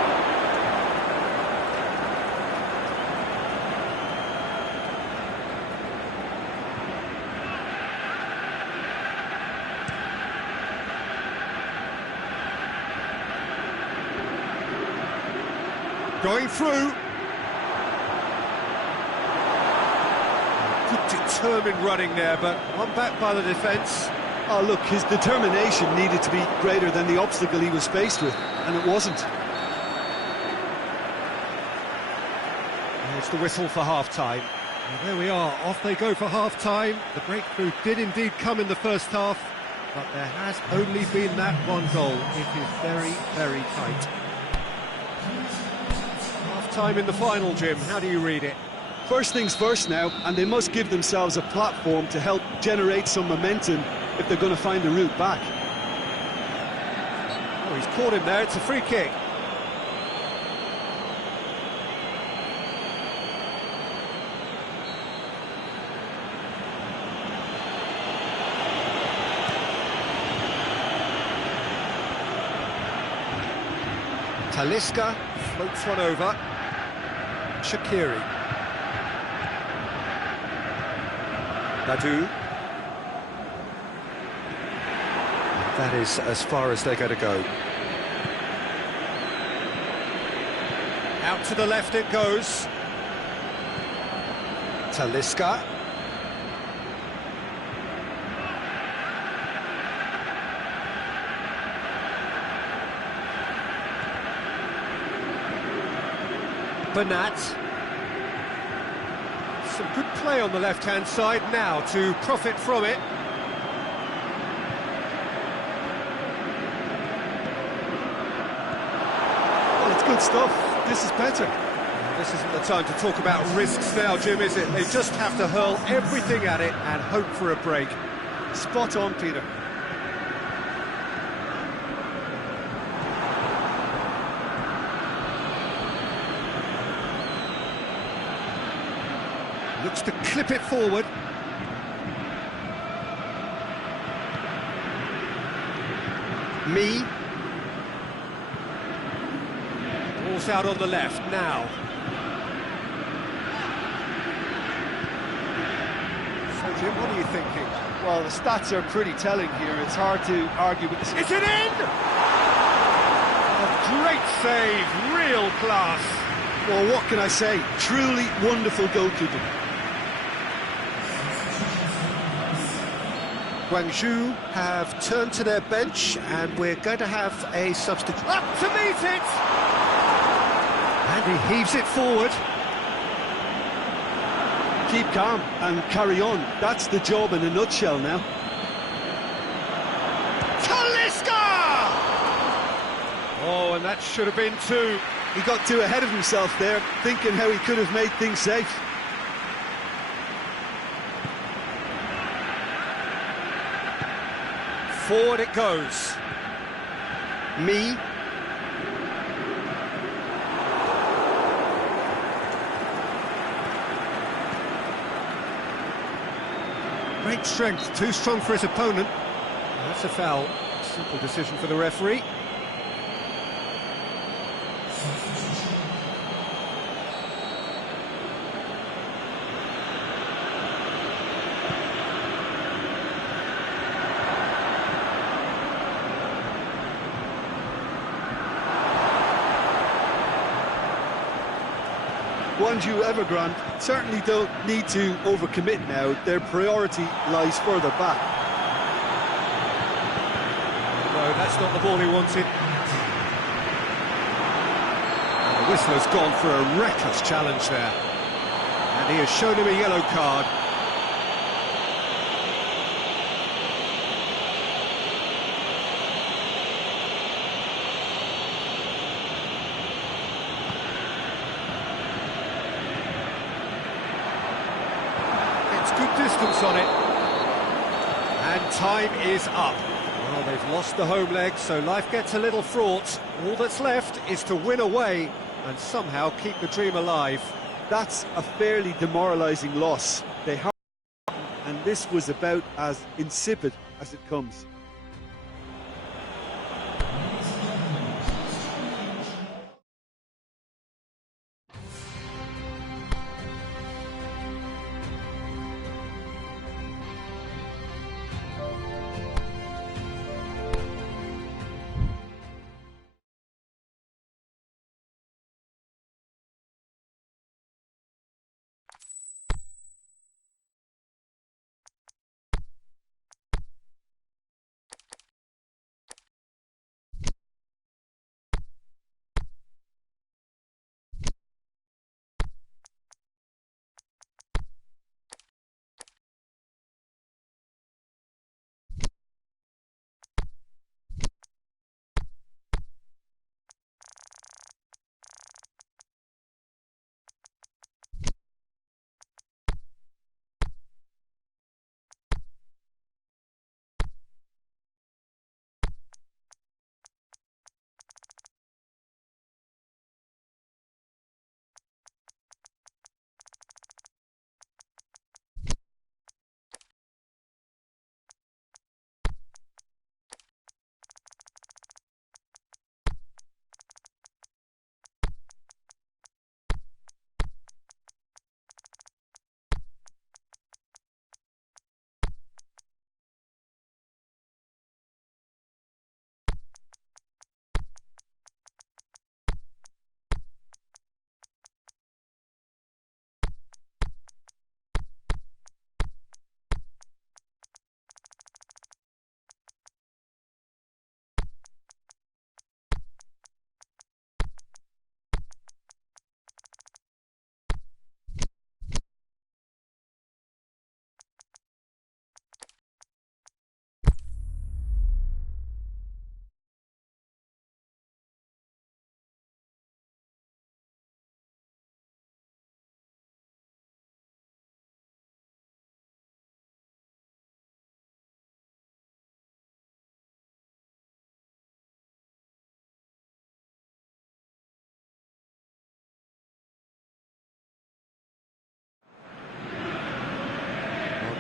Going through. Good determined running there, but one back by the defence. Oh, look, his determination needed to be greater than the obstacle he was faced with, and it wasn't. There's the whistle for half-time. And there we are, off they go for half-time. The breakthrough did indeed come in the first half, but there has only been that one goal. It is very, very tight. Half-time in the final, Jim. How do you read it? First things first now, and they must give themselves a platform to help generate some momentum if they're going to find a route back. Oh, he's caught him there. It's a free kick. Talisca floats one over. Shaqiri. Badu. That is as far as they're going to go. Out to the left it goes. Talisca. Bernat. Some good play on the left-hand side now to profit from it. Well, it's good stuff. This is better. This isn't the time to talk about risks now, Jim, is it? They just have to hurl everything at it and hope for a break. Spot on, Peter. Looks to clip it forward. Me. Ball's out on the left now. So, Jim, what are you thinking? Well, the stats are pretty telling here. It's hard to argue with this. Is it in? A great save, real class. Well, what can I say? Truly wonderful goalkeeping. Guangzhou have turned to their bench and we're going to have a substitute. Up to meet it! And he heaves it forward. Keep calm and carry on. That's the job in a nutshell now. Talisca! Oh, and that should have been two. He got too ahead of himself there, thinking how he could have made things safe. Forward it goes. Me. Great strength, too strong for his opponent. That's a foul. Simple decision for the referee. Guangzhou Evergrande certainly don't need to overcommit now. Their priority lies further back. No, that's not the ball he wanted. And the whistler's gone for a reckless challenge there. And he has shown him a yellow card. Good distance on it, and time is up. Well, they've lost the home leg, so life gets a little fraught. All that's left is to win away and somehow keep the dream alive. That's a fairly demoralising loss. They have, and this was about as insipid as it comes.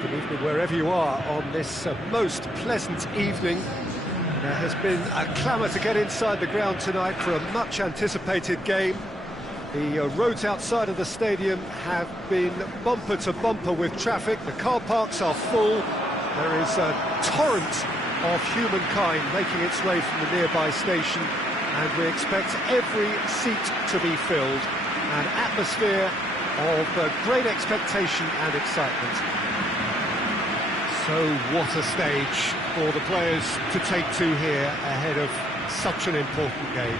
Good evening wherever you are on this most pleasant evening. There has been a clamour to get inside the ground tonight for a much anticipated game. The roads outside of the stadium have been bumper to bumper with traffic. The car parks are full. There is a torrent of humankind making its way from the nearby station, and we expect every seat to be filled. An atmosphere of great expectation and excitement. So what a stage for the players to take to here ahead of such an important game.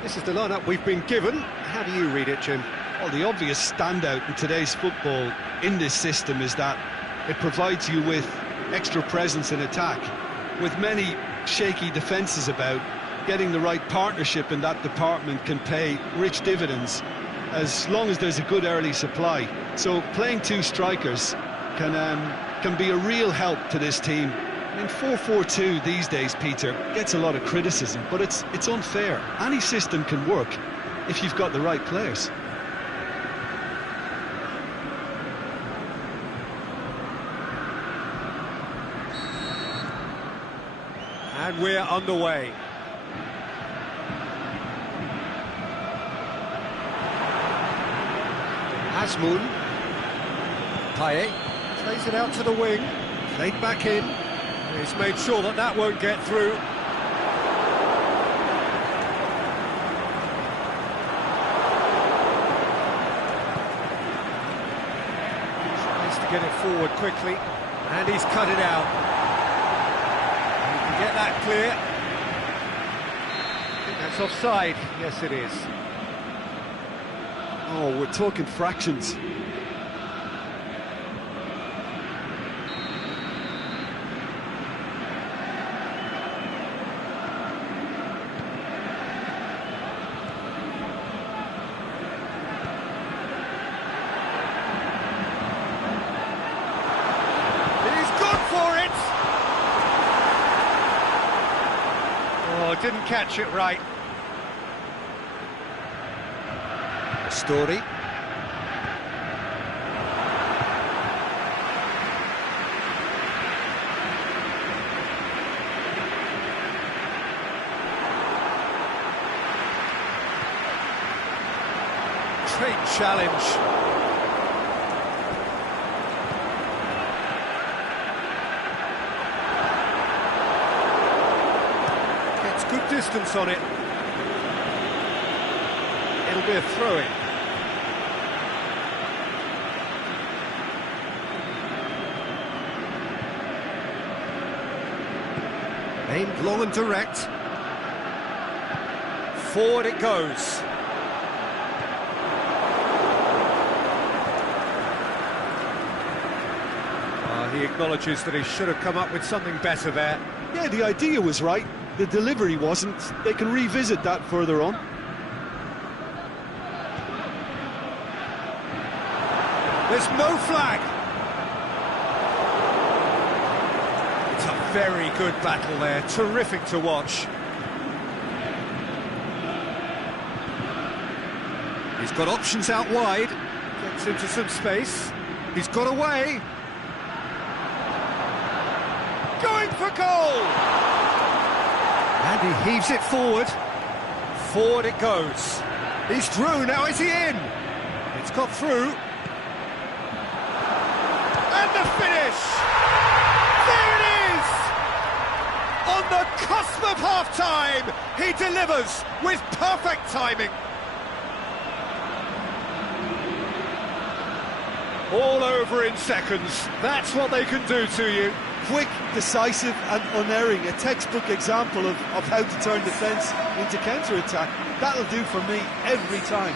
This is the lineup we've been given. How do you read it, Jim? Well, the obvious standout in today's football in this system is that it provides you with extra presence in attack. With many shaky defences about, getting the right partnership in that department can pay rich dividends as long as there's a good early supply. So playing two strikers can be a real help to this team. I mean, 4-4-2 these days, Peter, gets a lot of criticism, but it's unfair. Any system can work if you've got the right players. And we're underway. Asmoon. Payet plays it out to the wing. Played back in. He's made sure that that won't get through. Tries to get it forward quickly, and he's cut it out. He can get that clear. I think that's offside. Yes, it is. Oh, we're talking fractions. didn't catch it right. Story. Great challenge. Gets good distance on it. It'll be a throw-in. Aimed long and direct. Forward it goes. He acknowledges that he should have come up with something better there. Yeah, the idea was right, the delivery wasn't. They can revisit that further on. There's no flag. It's a very good battle there, terrific to watch. He's got options out wide, gets into some space. He's got away. Going for goal! And he heaves it forward. Forward it goes. He's through, now is he in? It's got through. And the finish! There it is! On the cusp of half-time, he delivers with perfect timing. All over in seconds. That's what they can do to you. Quick, decisive and unerring. A textbook example of how to turn defence into counter-attack. That'll do for me every time.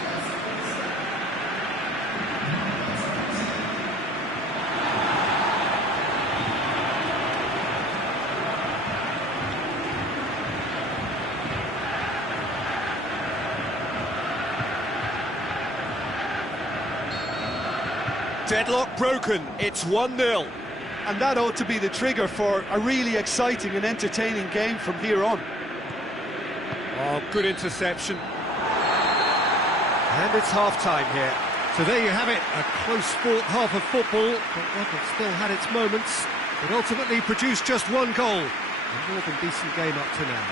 Deadlock broken, it's 1-0. And that ought to be the trigger for a really exciting and entertaining game from here on. Oh, good interception. And it's half-time here. So there you have it, a close-fought half of football, but one that still had its moments. It ultimately produced just one goal. A more than decent game up to now.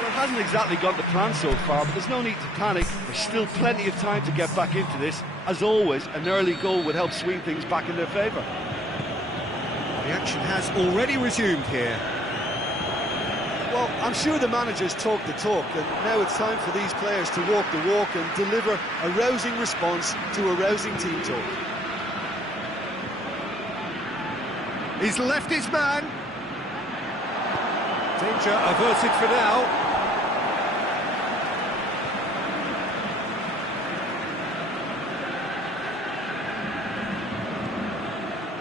Well, it hasn't exactly gone to plan so far, but there's no need to panic. There's still plenty of time to get back into this. As always, an early goal would help swing things back in their favour. The action has already resumed here. Well, I'm sure the manager's talked the talk, and now it's time for these players to walk the walk and deliver a rousing response to a rousing team talk. He's left his man. Danger averted for now.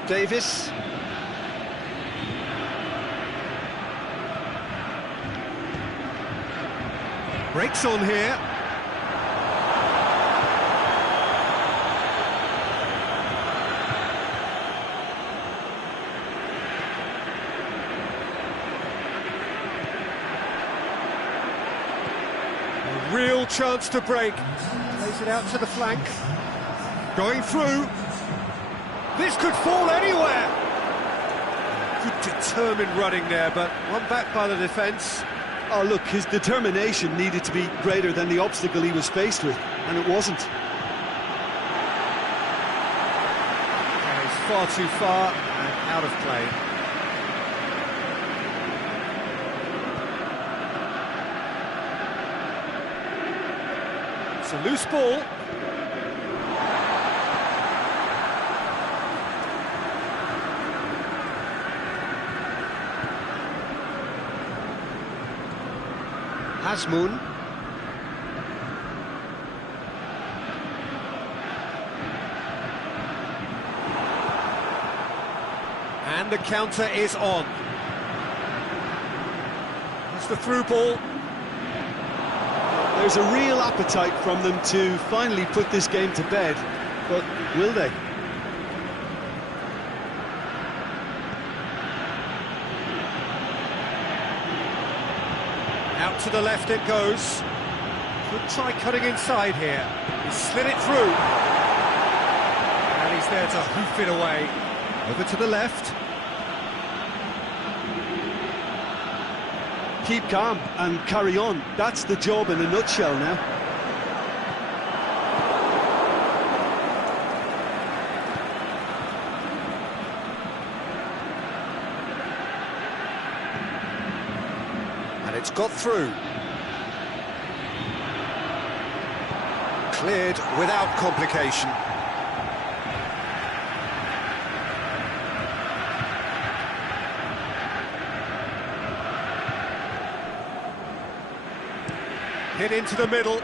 Davis. Breaks on here. A real chance to break. Plays it out to the flank. Going through. This could fall anywhere. Good determined running there, but one back by the defence. Oh, look, his determination needed to be greater than the obstacle he was faced with, and it wasn't. He's far too far and out of play. It's a loose ball. Asmoon. And the counter is on. It's the through ball. There's a real appetite from them to finally put this game to bed, but will they? to the left it goes. Could try cutting inside here. He slid it through. And he's there to hoof it away. Over to the left. Keep calm and carry on. That's the job in a nutshell now. And it's got through. Cleared without complication. Hit into the middle.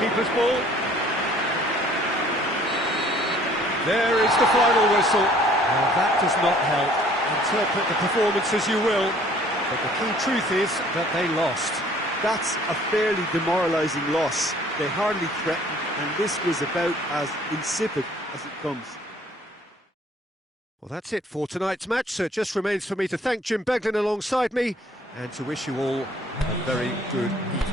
Keeper's ball. There is the final whistle. Now that does not help. Interpret the performance as you will, but the key truth is that they lost. That's a fairly demoralising loss. They hardly threatened, and this was about as insipid as it comes. Well, that's it for tonight's match, so it just remains for me to thank Jim Beglin alongside me and to wish you all a very good evening.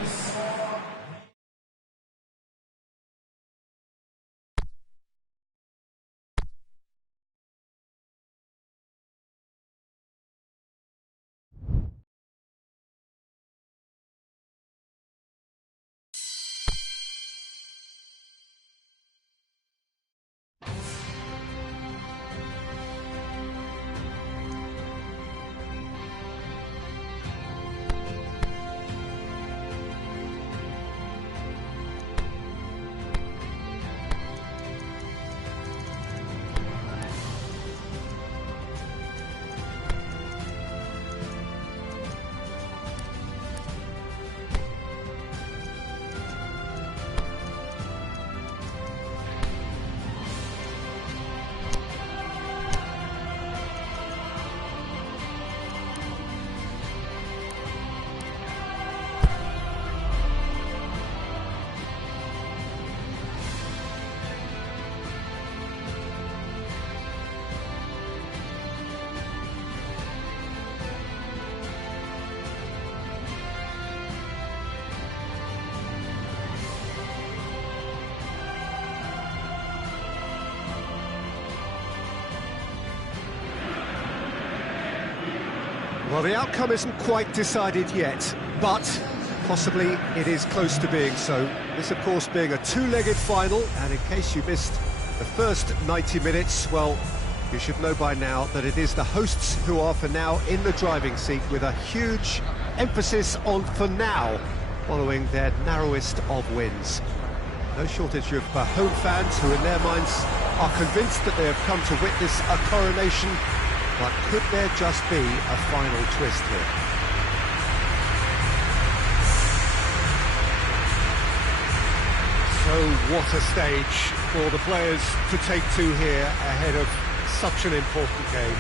Well, the outcome isn't quite decided yet, but possibly it is close to being so. This, of course, being a two-legged final, and in case you missed the first 90 minutes, well, you should know by now that it is the hosts who are for now in the driving seat, with a huge emphasis on for now, following their narrowest of wins. No shortage of home fans who in their minds are convinced that they have come to witness a coronation. But could there just be a final twist here? So what a stage for the players to take to here ahead of such an important game.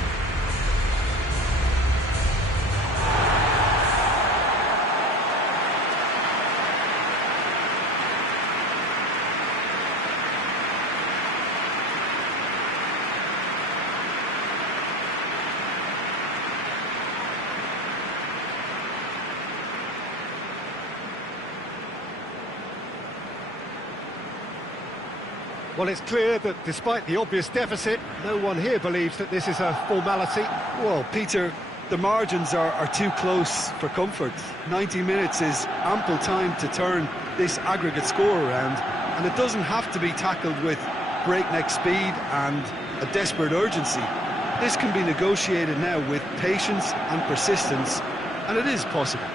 Well, it's clear that despite the obvious deficit, no one here believes that this is a formality. Well, Peter, the margins are too close for comfort. 90 minutes is ample time to turn this aggregate score around, and it doesn't have to be tackled with breakneck speed and a desperate urgency. This can be negotiated now with patience and persistence, and it is possible.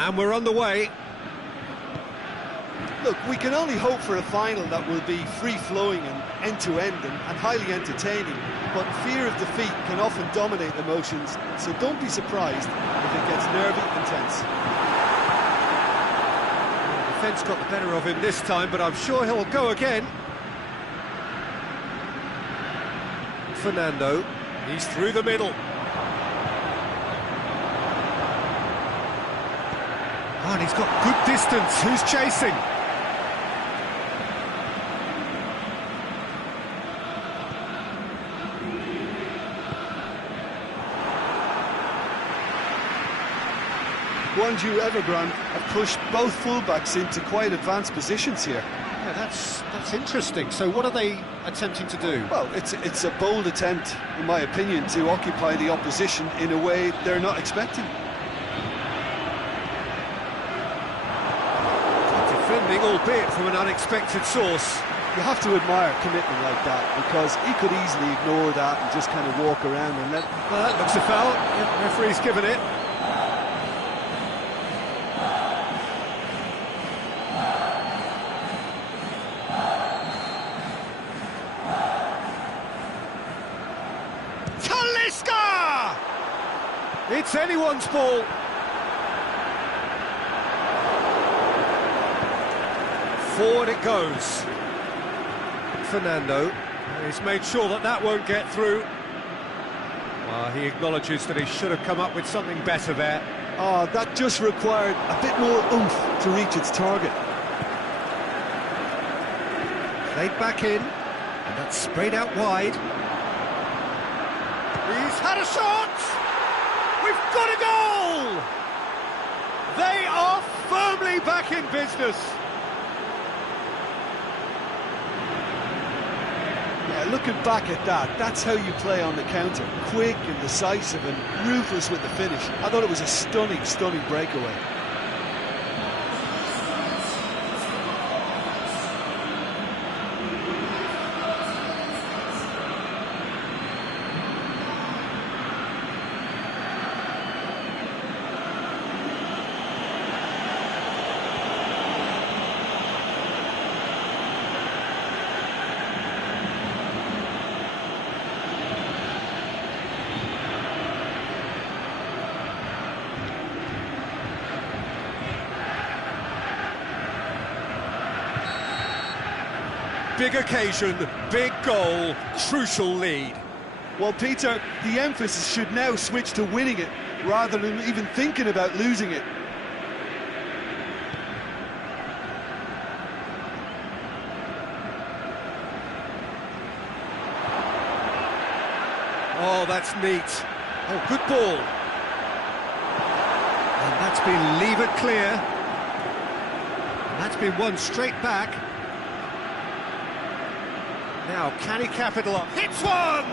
And we're on the way. Look, we can only hope for a final that will be free-flowing and end-to-end and highly entertaining, but fear of defeat can often dominate emotions, so don't be surprised if it gets nervy and tense. Well, the defence got the better of him this time, but I'm sure he'll go again. Fernando, he's through the middle. Oh, and he's got good distance. Who's chasing? Guangzhou Evergrande have pushed both fullbacks into quite advanced positions here. Yeah, that's interesting. So what are they attempting to do? Well, it's a bold attempt, in my opinion, to occupy the opposition in a way they're not expecting. Defending, albeit from an unexpected source. You have to admire commitment like that, because he could easily ignore that and just kind of walk around and let... Well, that looks a foul. Yep, referee's given it. It's anyone's ball. Forward it goes. Fernando. He's made sure that that won't get through. Well, he acknowledges that he should have come up with something better there. Oh, that just required a bit more oomph to reach its target. Played back in, and that's sprayed out wide. He's had a shot! We've got a goal! They are firmly back in business. Yeah, looking back at that, that's how you play on the counter. Quick and decisive and ruthless with the finish. I thought it was a stunning, stunning breakaway. Big occasion, big goal, crucial lead. Well, Peter, the emphasis should now switch to winning it, rather than even thinking about losing it. Oh, that's neat. Oh, good ball. And that's been levered clear. And that's been won straight back. Now, can he capitalise? Hits one!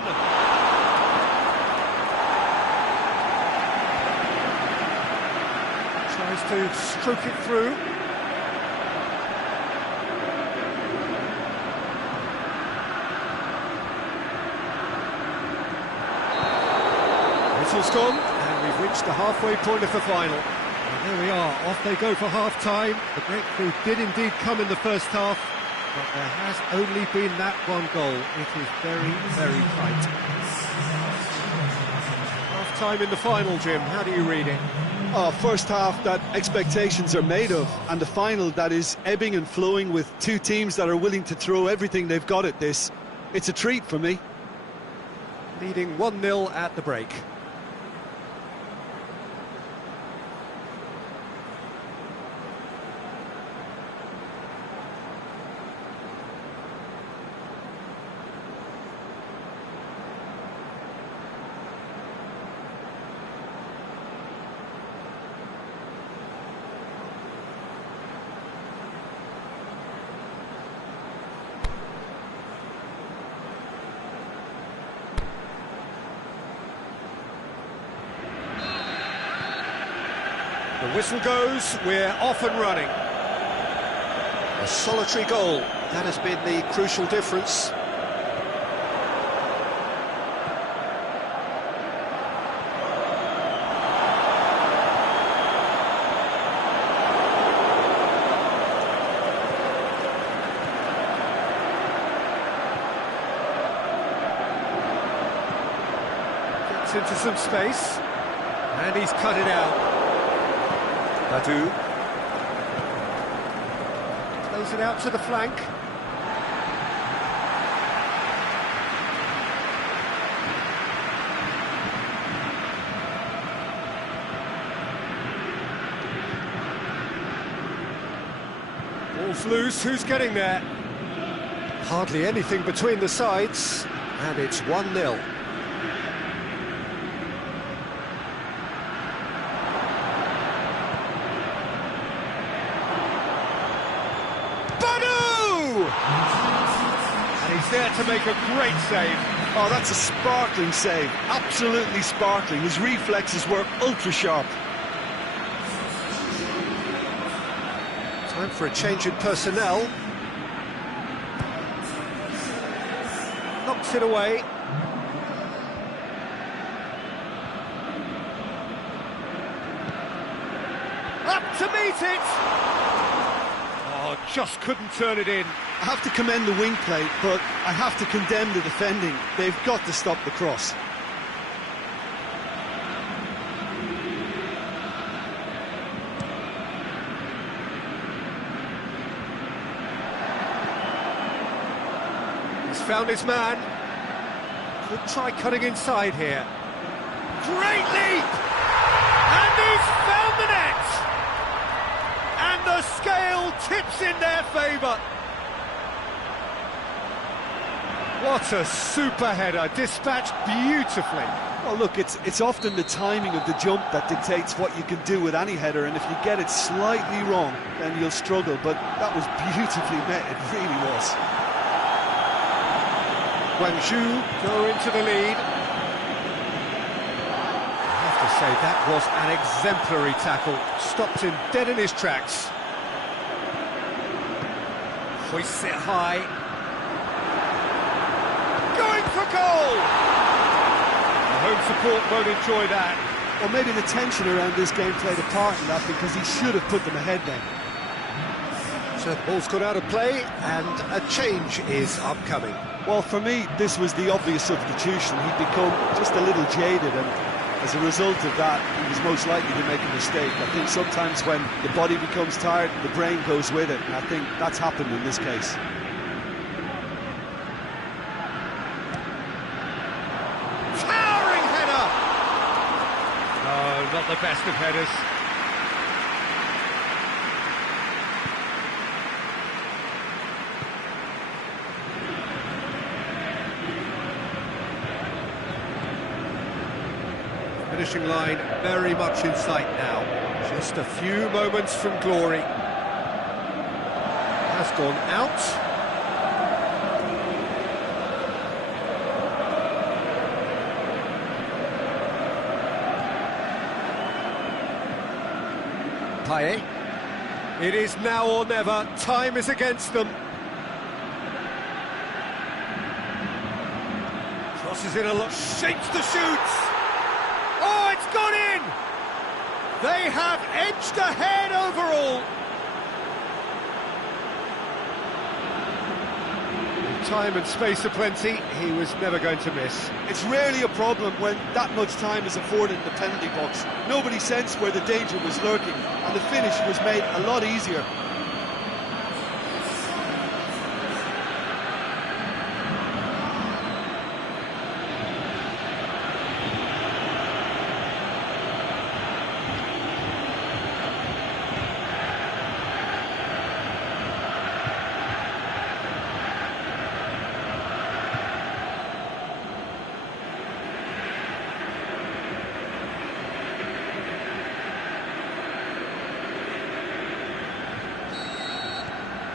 Tries to stroke it through. Whistle's gone, and we've reached the halfway point of the final. And there we are, off they go for half-time. The breakthrough did indeed come in the first half, but there has only been that one goal. It is very, very tight. Half-time in the final, Jim. How do you read it? Oh, first half that expectations are made of, and the final that is ebbing and flowing with two teams that are willing to throw everything they've got at this. It's a treat for me. Leading 1-0 at the break. The whistle goes, we're off and running. A solitary goal, that has been the crucial difference. Gets into some space, and he's cut it out. Badu plays it out to the flank. ball's loose, who's getting there? Hardly anything between the sides, and it's 1-0. And he's there to make a great save. Oh, that's a sparkling save. Absolutely sparkling. His reflexes were ultra sharp. Time for a change in personnel. Knocks it away. Up to meet it! Oh, just couldn't turn it in. I have to commend the wing play, but I have to condemn the defending. They've got to stop the cross. He's found his man. Could try cutting inside here. Great leap! And he's found the net! And the scale tips in their favour. What a super header, dispatched beautifully. Well, look, it's often the timing of the jump that dictates what you can do with any header, and if you get it slightly wrong, then you'll struggle, but that was beautifully met, it really was. Guangzhou go into the lead. I have to say, that was an exemplary tackle. Stopped him dead in his tracks. Hoists it high. Going for goal! The home support won't enjoy that. Well, maybe the tension around this game played a part in that, because he should have put them ahead then. So the ball's gone out of play, and a change is upcoming. Well, for me, this was the obvious substitution. He'd become just a little jaded, and as a result of that, he was most likely to make a mistake. I think sometimes when the body becomes tired, the brain goes with it, and I think that's happened in this case. Towering header! No, not the best of headers. Finishing line very much in sight now. Just a few moments from glory. Has gone out. Payet. It is now or never. Time is against them. Crosses in a lot. Shapes the shoots! Oh, it's gone in! They have edged ahead overall. Time and space aplenty, he was never going to miss. It's rarely a problem when that much time is afforded in the penalty box. Nobody sensed where the danger was lurking, and the finish was made a lot easier.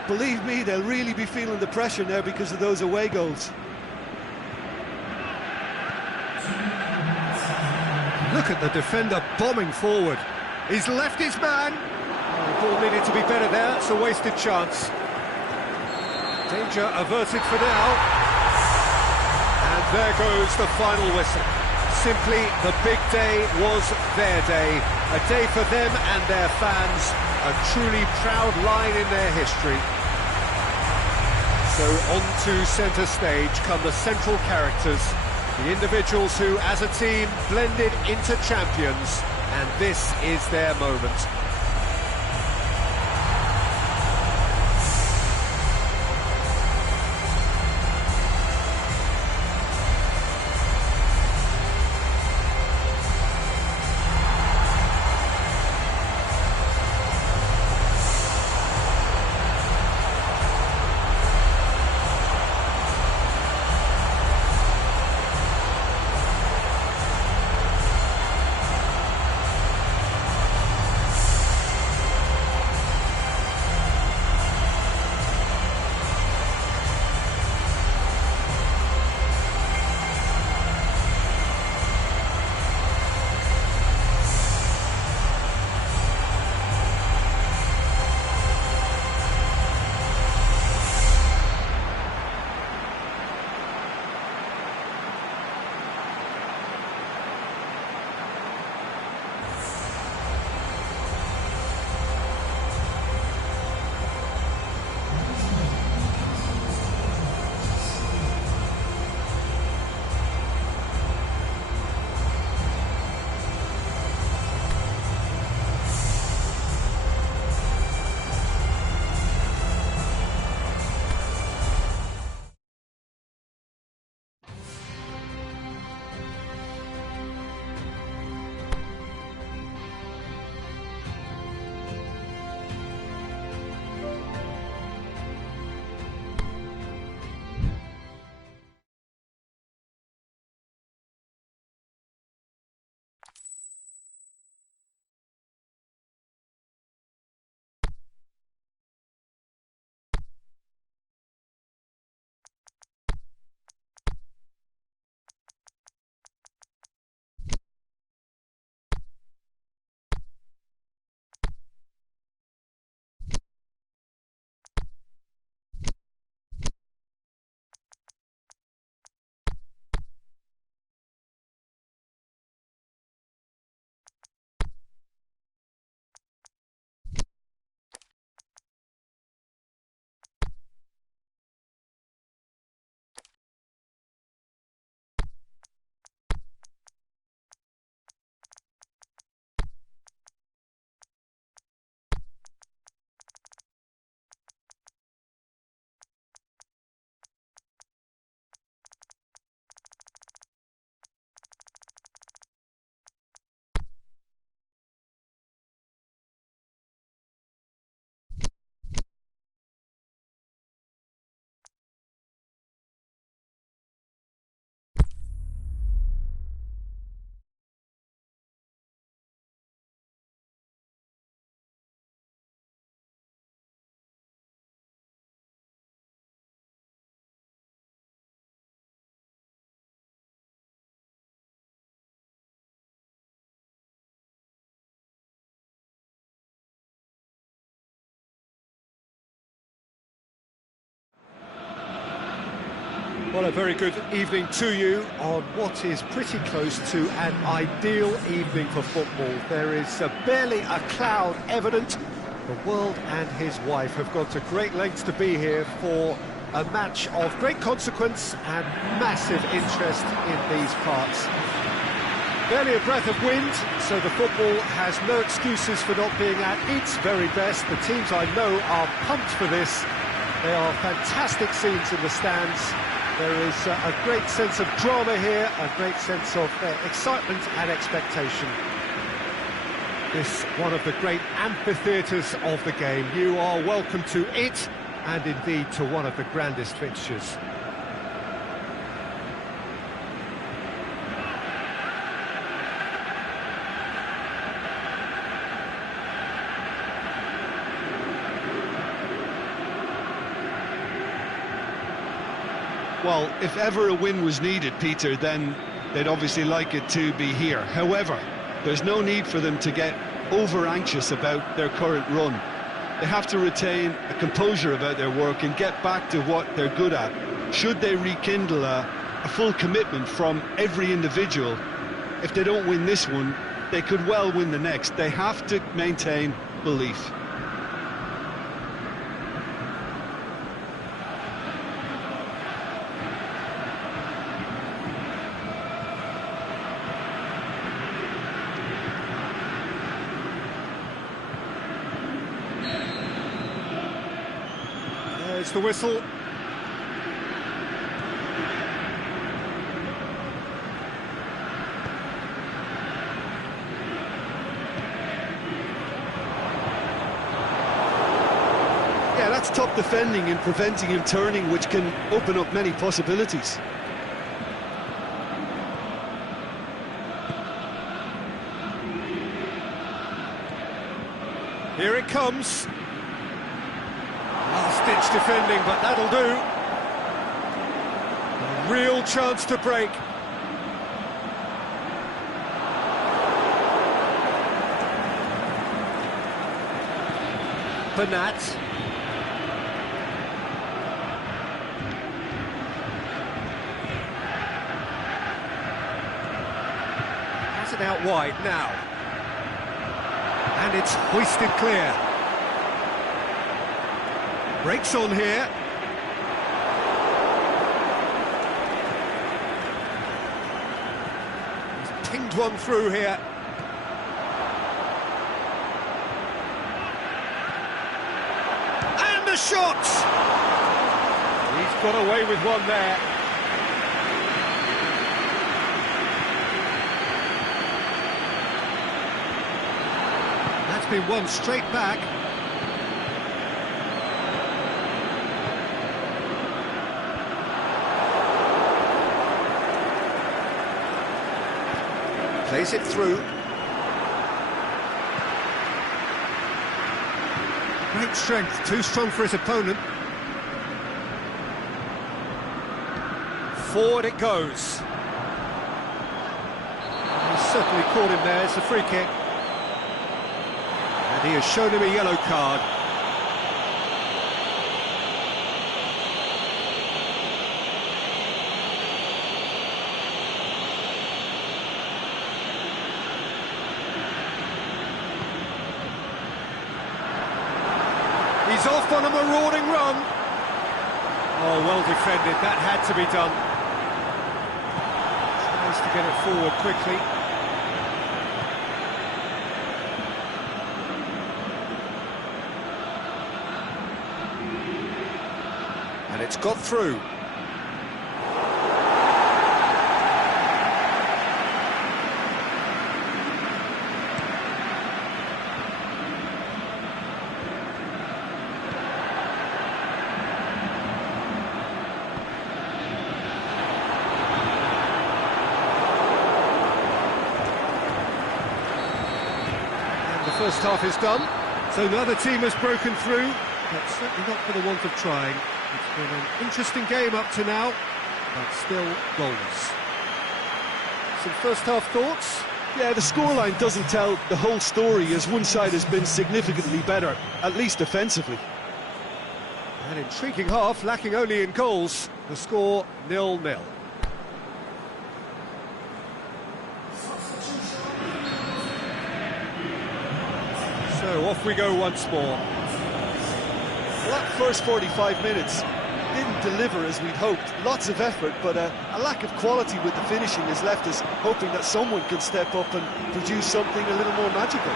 Believe me, they'll really be feeling the pressure now because of those away goals. Look at the defender bombing forward. He's left his man. The ball needed to be better there. It's a wasted chance. Danger averted for now. And there goes the final whistle. Simply, the big day was their day. A day for them and their fans. A truly proud line in their history. So on to centre stage come the central characters, the individuals who, as a team, blended into champions, and this is their moment. Well, a very good evening to you on what is pretty close to an ideal evening for football. There is barely a cloud evident. The world and his wife have gone to great lengths to be here for a match of great consequence and massive interest in these parts. Barely a breath of wind, so the football has no excuses for not being at its very best. The teams I know are pumped for this. They are fantastic scenes in the stands. There is a great sense of drama here, a great sense of excitement and expectation. This one of the great amphitheatres of the game. You are welcome to it, and indeed to one of the grandest fixtures. Well, if ever a win was needed, Peter, then they'd obviously like it to be here. However, there's no need for them to get over-anxious about their current run. They have to retain a composure about their work and get back to what they're good at. Should they rekindle a full commitment from every individual, if they don't win this one, they could well win the next. They have to maintain belief. There's the whistle. Yeah, that's top defending and preventing him turning, which can open up many possibilities. Here it comes. Last-ditch defending, but that'll do. A real chance to break. Bernat. Has it out wide now. And it's hoisted clear. Breaks on here. He's pinged one through here. And the shot! He's got away with one there. That's been won straight back. Plays it through. Great strength, too strong for his opponent. Forward it goes. He's certainly caught him there, it's a free kick. And he has shown him a yellow card. He's off on a marauding run. Oh, well defended, that had to be done. Tries to get it forward quickly. And it's got through. The first half is done, so the other team has broken through, but certainly not for the want of trying. It's been an interesting game up to now, but still goals. Some first half thoughts? Yeah, the scoreline doesn't tell the whole story, as one side has been significantly better, at least defensively. An intriguing half, lacking only in goals. The score 0-0. So off we go once more. Well, that first 45 minutes didn't deliver as we'd hoped. Lots of effort, but a lack of quality with the finishing has left us hoping that someone can step up and produce something a little more magical.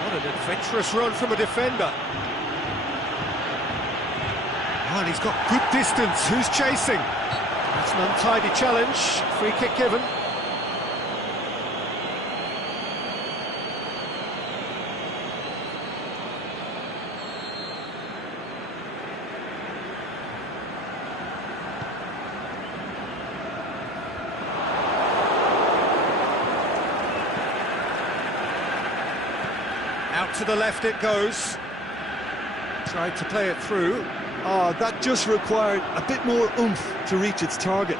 What an adventurous run from a defender. Oh, and he's got good distance. Who's chasing? That's an untidy challenge. Free kick given. Out to the left it goes. Tried to play it through. Oh, that just required a bit more oomph to reach its target.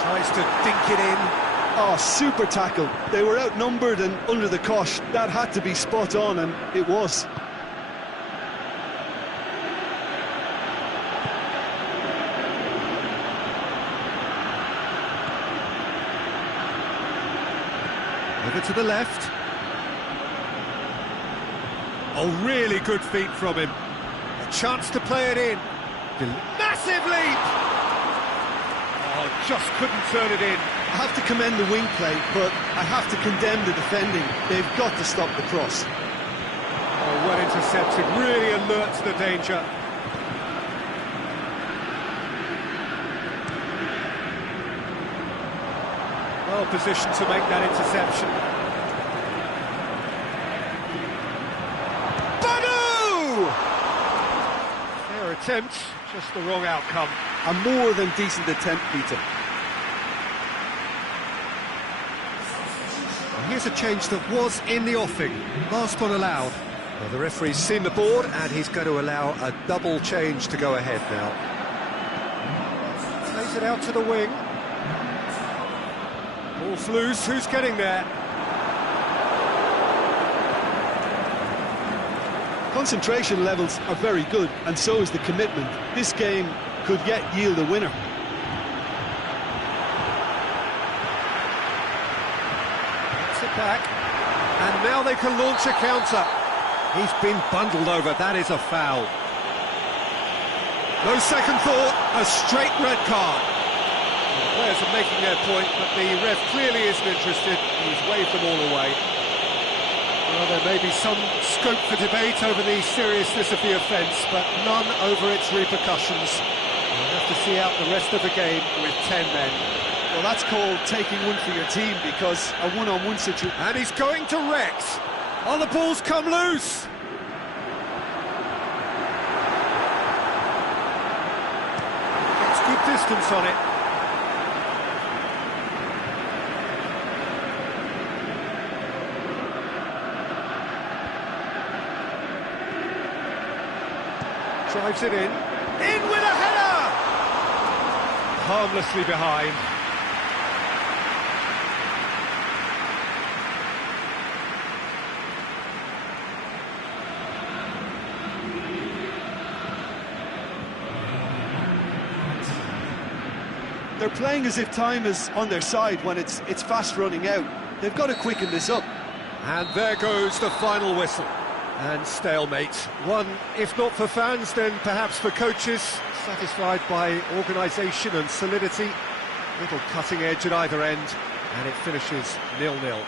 Tries to dink it in. Oh, super tackle. They were outnumbered and under the cosh. That had to be spot on, and it was. Over to the left. Oh, really good feet from him. A chance to play it in. Massive leap! Oh, just couldn't turn it in. I have to commend the wing play, but I have to condemn the defending. They've got to stop the cross. Oh, well intercepted, really alert to the danger. Well positioned to make that interception. Fair attempt, just the wrong outcome. A more than decent attempt, Peter. Well, here's a change that was in the offing. Last one allowed. Well, the referee's seen the board and he's going to allow a double change to go ahead now. Plays it out to the wing. Ball's loose, who's getting there? Concentration levels are very good, and so is the commitment. This game could yet yield a winner. Gets it back, and now they can launch a counter. He's been bundled over, that is a foul. No second thought, a straight red card. The players are making their point, but the ref clearly isn't interested. He's waved them all away. Well, there may be some scope for debate over the seriousness of the offence, but none over its repercussions. You'll have to see out the rest of the game with 10 men. Well, that's called taking one for your team, because a one-on-one situation... And he's going to Rex. Oh, the ball's come loose. Gets good distance on it. Drives it in with a header! Harmlessly behind. They're playing as if time is on their side when it's fast running out. They've got to quicken this up. And there goes the final whistle. And stalemate. One, if not for fans, then perhaps for coaches, satisfied by organisation and solidity. Little cutting edge at either end, and it finishes 0-0. Well,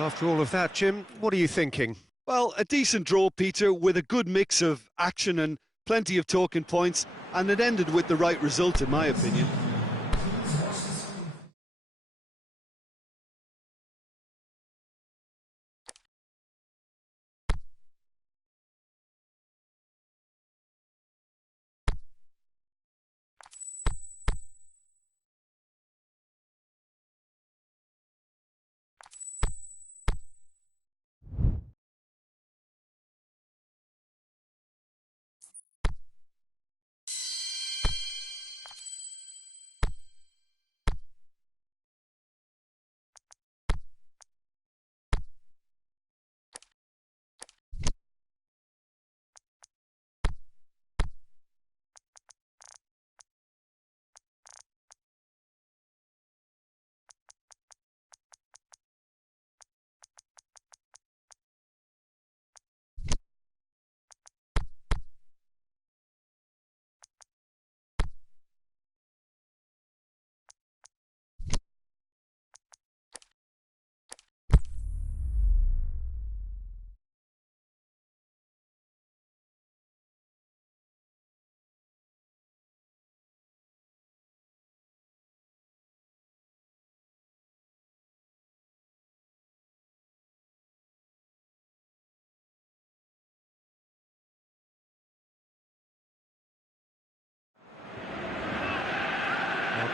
after all of that, Jim, what are you thinking? Well, a decent draw, Peter, with a good mix of action and plenty of talking points, and it ended with the right result, in my opinion.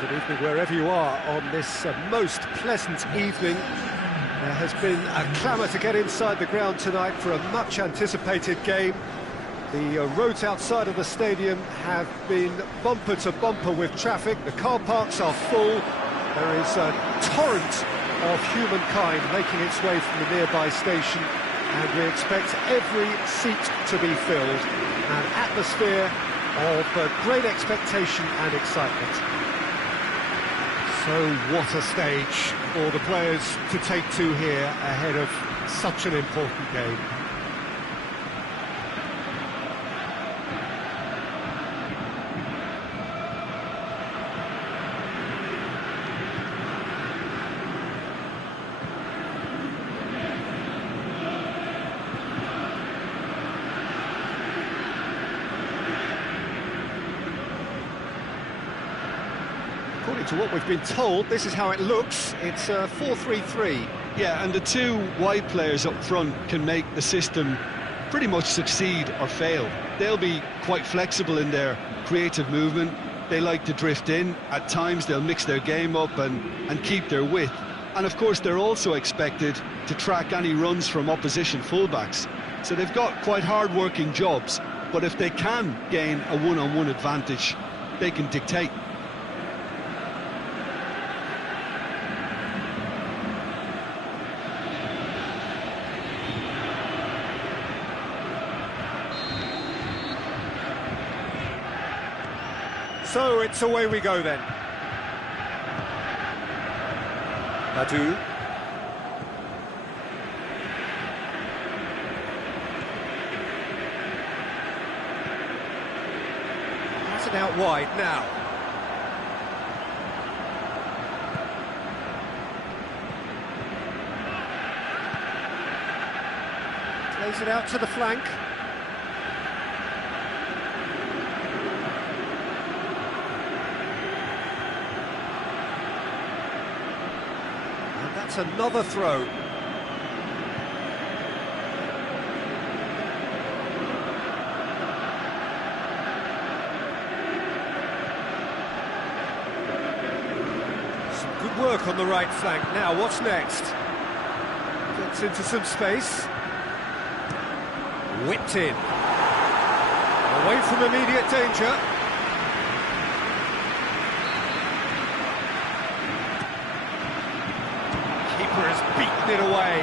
Good evening wherever you are on this most pleasant evening. There has been a clamour to get inside the ground tonight for a much anticipated game. The roads outside of the stadium have been bumper to bumper with traffic. The car parks are full. There is a torrent of humankind making its way from the nearby station, and we expect every seat to be filled. An atmosphere of great expectation and excitement. So what a stage for the players to take to here ahead of such an important game. According to what we've been told, this is how it looks. It's 4-3-3. Yeah, and the two wide players up front can make the system pretty much succeed or fail. They'll be quite flexible in their creative movement. They like to drift in. At times they'll mix their game up and keep their width. And of course they're also expected to track any runs from opposition fullbacks. So they've got quite hard-working jobs, but if they can gain a one-on-one advantage, they can dictate. So it's away we go then. Badu. That's it out wide now. Plays it out to the flank. That's another throw. Some good work on the right flank. Now, what's next? Gets into some space. Whipped in. Away from immediate danger. Has beaten it away.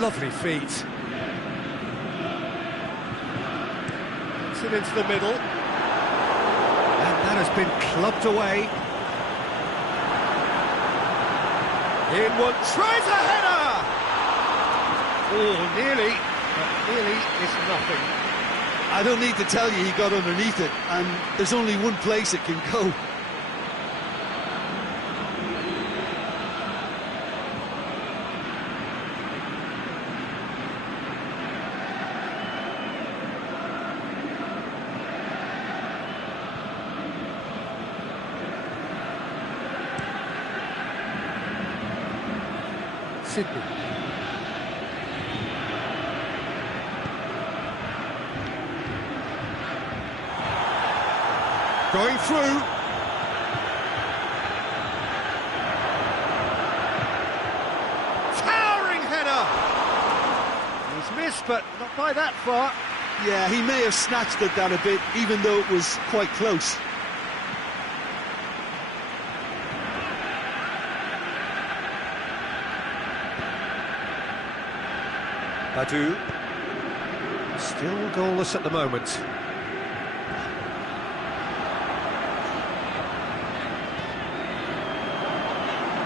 Lovely feet. Puts it into the middle. And that has been clubbed away. In one, tries a header! Oh, nearly, but nearly is nothing. I don't need to tell you he got underneath it, and there's only one place it can go. Sydney. Going through. Towering header. He's missed, but not by that far. Yeah, he may have snatched at that a bit, even though it was quite close. Badu, still goalless at the moment.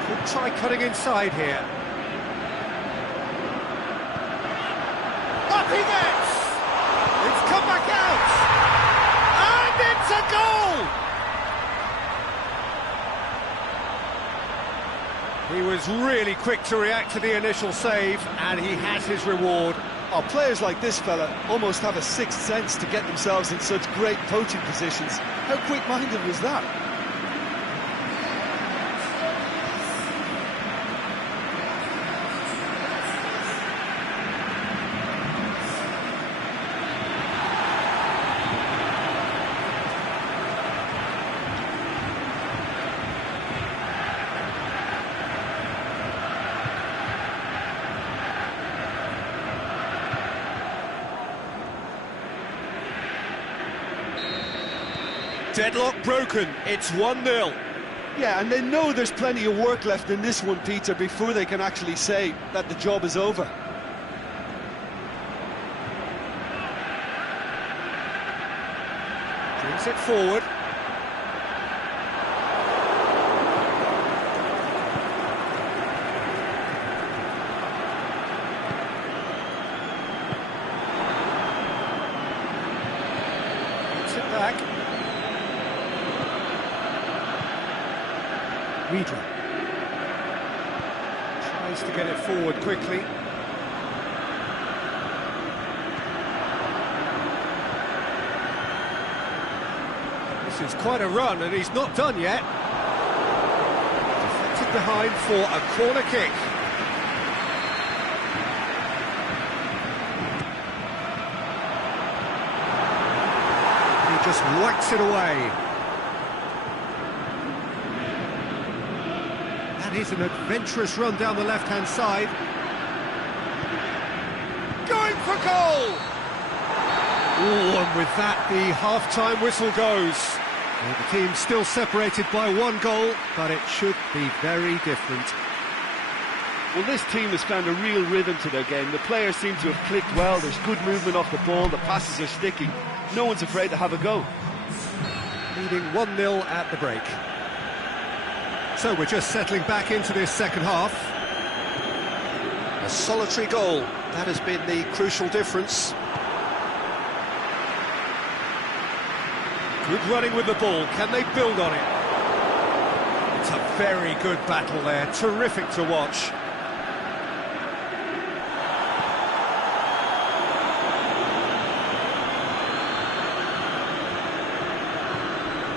Could try cutting inside here. Up he gets! It's come back out! And it's a goal! He was really quick to react to the initial save, and he has his reward. Oh, players like this fella almost have a sixth sense to get themselves in such great coaching positions. How quick-minded was that? Deadlock broken, it's 1-0. Yeah, and they know there's plenty of work left in this one, Peter, before they can actually say that the job is over. Brings it forward. Gets it back. Riedler tries to get it forward quickly. This is quite a run, and he's not done yet. Deflected behind for a corner kick. He just whacks it away. And here's an adventurous run down the left-hand side. Going for goal! Ooh, and with that, the half-time whistle goes. Well, the team's still separated by 1 goal, but it should be very different. Well, this team has found a real rhythm to their game. The players seem to have clicked well. There's good movement off the ball. The passes are sticking. No one's afraid to have a go. Leading 1-0 at the break. So we're just settling back into this second half. A solitary goal, that has been the crucial difference. Good running with the ball, can they build on it? It's a very good battle there, terrific to watch.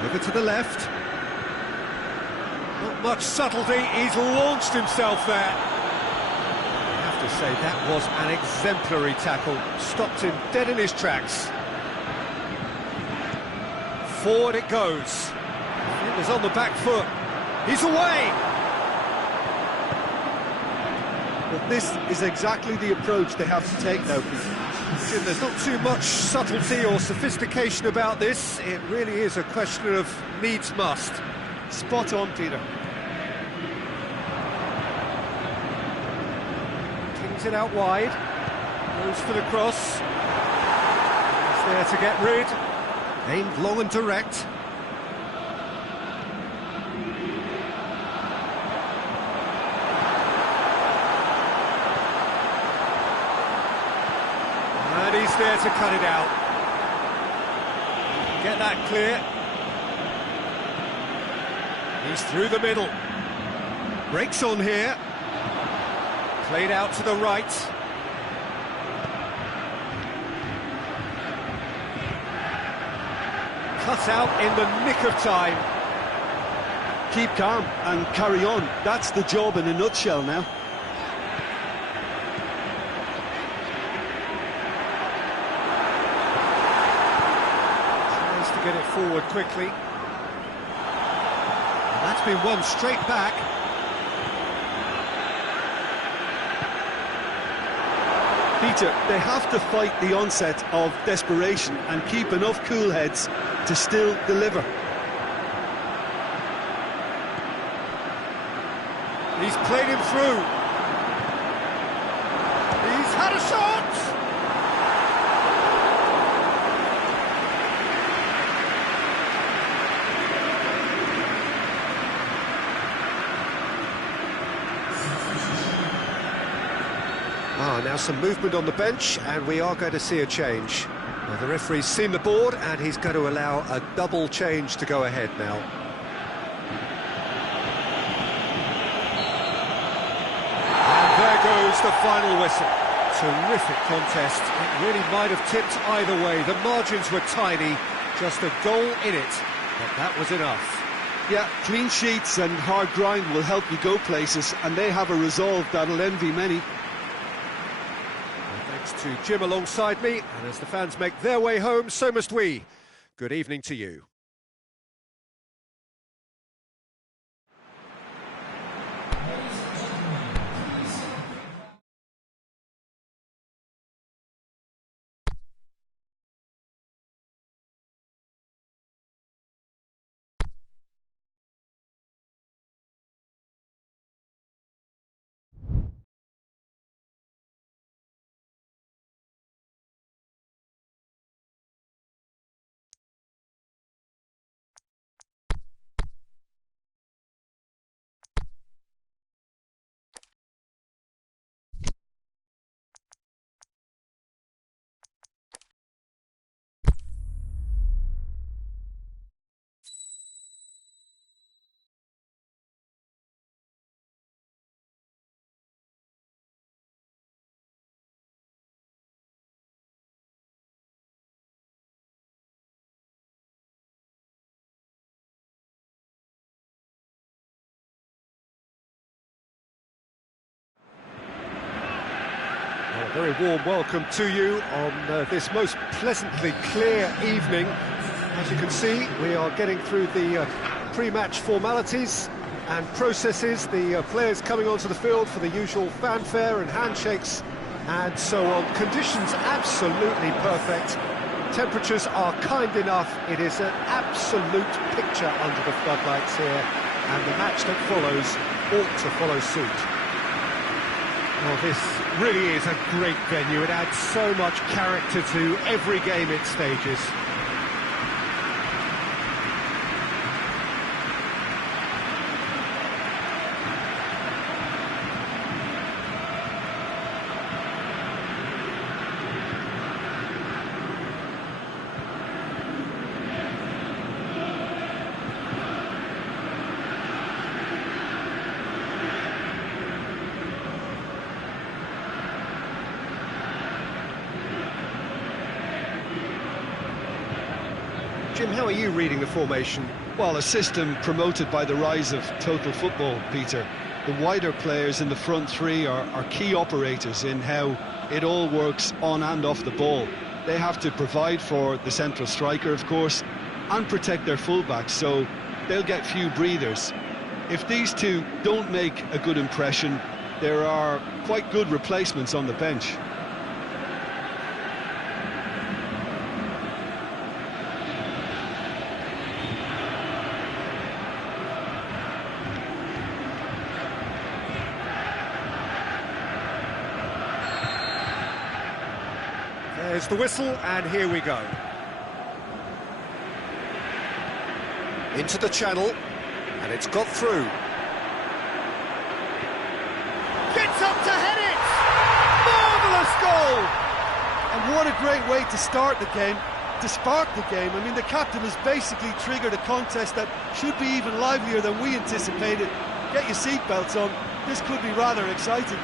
Over to the left. Not much subtlety, he's launched himself there. I have to say, that was an exemplary tackle. Stopped him dead in his tracks. Forward it goes. It was on the back foot. He's away! But this is exactly the approach they have to take now, Peter. Jim, there's not too much subtlety or sophistication about this. It really is a question of needs must. Spot on, Peter. Kings it out wide. Goes for the cross. It's there to get rid. Aimed long and direct. And he's there to cut it out. Get that clear. He's through the middle. Breaks on here. Played out to the right. Cut out in the nick of time. Keep calm and carry on. That's the job in a nutshell now. Tries to get it forward quickly. And that's been won straight back. Peter, they have to fight the onset of desperation and keep enough cool heads to still deliver. He's played him through. He's had a shot! Now some movement on the bench, and we are going to see a change. Well, the referee's seen the board, and he's going to allow a double change to go ahead now. And there goes the final whistle. Terrific contest. It really might have tipped either way. The margins were tiny, just a goal in it, but that was enough. Yeah, clean sheets and hard grind will help you go places, and they have a resolve that'll envy many. Thanks to Jim alongside me, and as the fans make their way home, so must we. Good evening to you. Very warm welcome to you on this most pleasantly clear evening. As you can see, we are getting through the pre-match formalities and processes, the players coming onto the field for the usual fanfare and handshakes and so on. Conditions absolutely perfect. Temperatures are kind enough. It is an absolute picture under the floodlights here, and the match that follows ought to follow suit. Well, this really is a great venue. It adds so much character to every game it stages. Jim, how are you reading the formation? Well, a system promoted by the rise of total football, Peter. The wider players in the front three are key operators in how it all works on and off the ball. They have to provide for the central striker, of course, and protect their fullbacks, so they'll get few breathers. If these two don't make a good impression, there are quite good replacements on the bench. There's the whistle, and here we go. Into the channel, and it's got through. Gets up to head it! Marvellous goal! And what a great way to start the game, to spark the game. I mean, the captain has basically triggered a contest that should be even livelier than we anticipated. Get your seatbelts on, this could be rather exciting.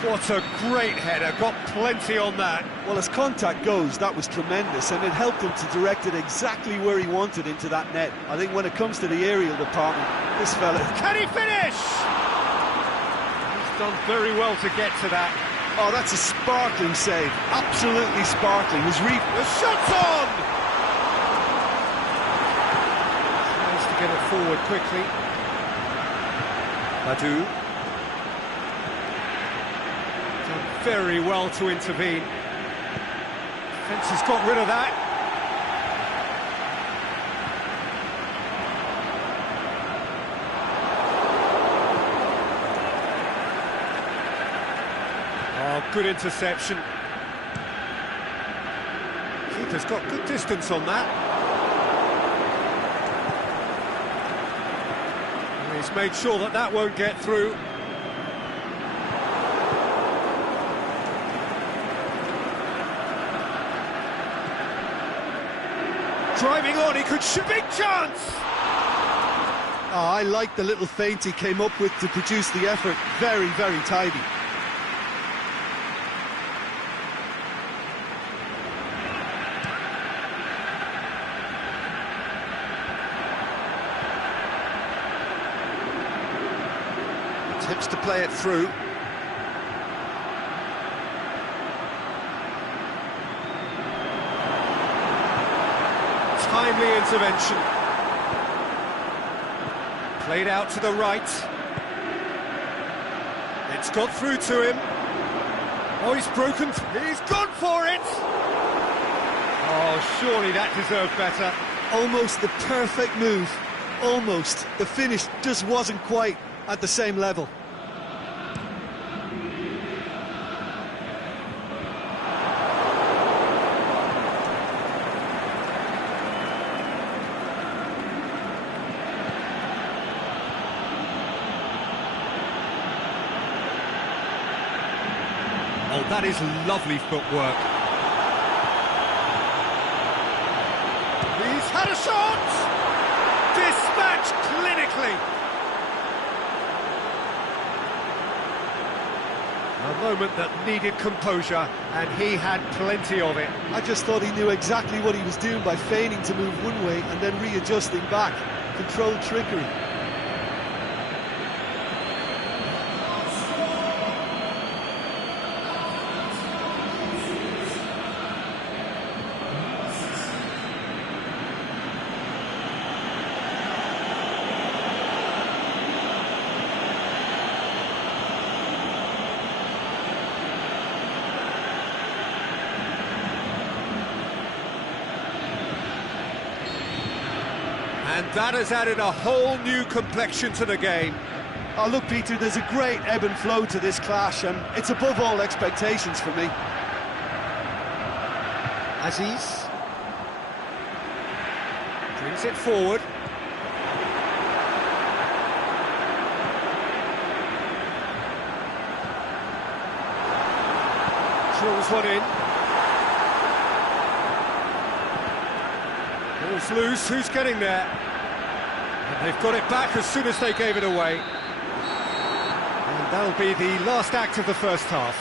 What a great header, got plenty on that. Well, as contact goes, that was tremendous, and it helped him to direct it exactly where he wanted into that net. I think when it comes to the aerial department, this fella... Can he finish? He's done very well to get to that. Oh, that's a sparkling save, absolutely sparkling. The shot's on! Tries to get it forward quickly. Badu. Very well to intervene. Defence has got rid of that. Oh, good interception. Keeper's got good distance on that. And he's made sure that that won't get through. Driving on, he could shoot, big chance! Oh, I like the little feint he came up with to produce the effort. Very, very tidy. Attempts to play it through. Timely intervention. Played out to the right. It's got through to him. Oh, he's broken. He's gone for it. Oh, surely that deserved better. Almost the perfect move. Almost. The finish just wasn't quite at the same level. Oh, that is lovely footwork. He's had a shot! Dispatched clinically. A moment that needed composure, and he had plenty of it. I just thought he knew exactly what he was doing by feigning to move one way and then readjusting back. Controlled trickery. And that has added a whole new complexion to the game. Oh, look, Peter, there's a great ebb and flow to this clash, and it's above all expectations for me. Aziz brings it forward. Drills one in. Ball's loose, who's getting there? And they've got it back as soon as they gave it away. And that'll be the last act of the first half.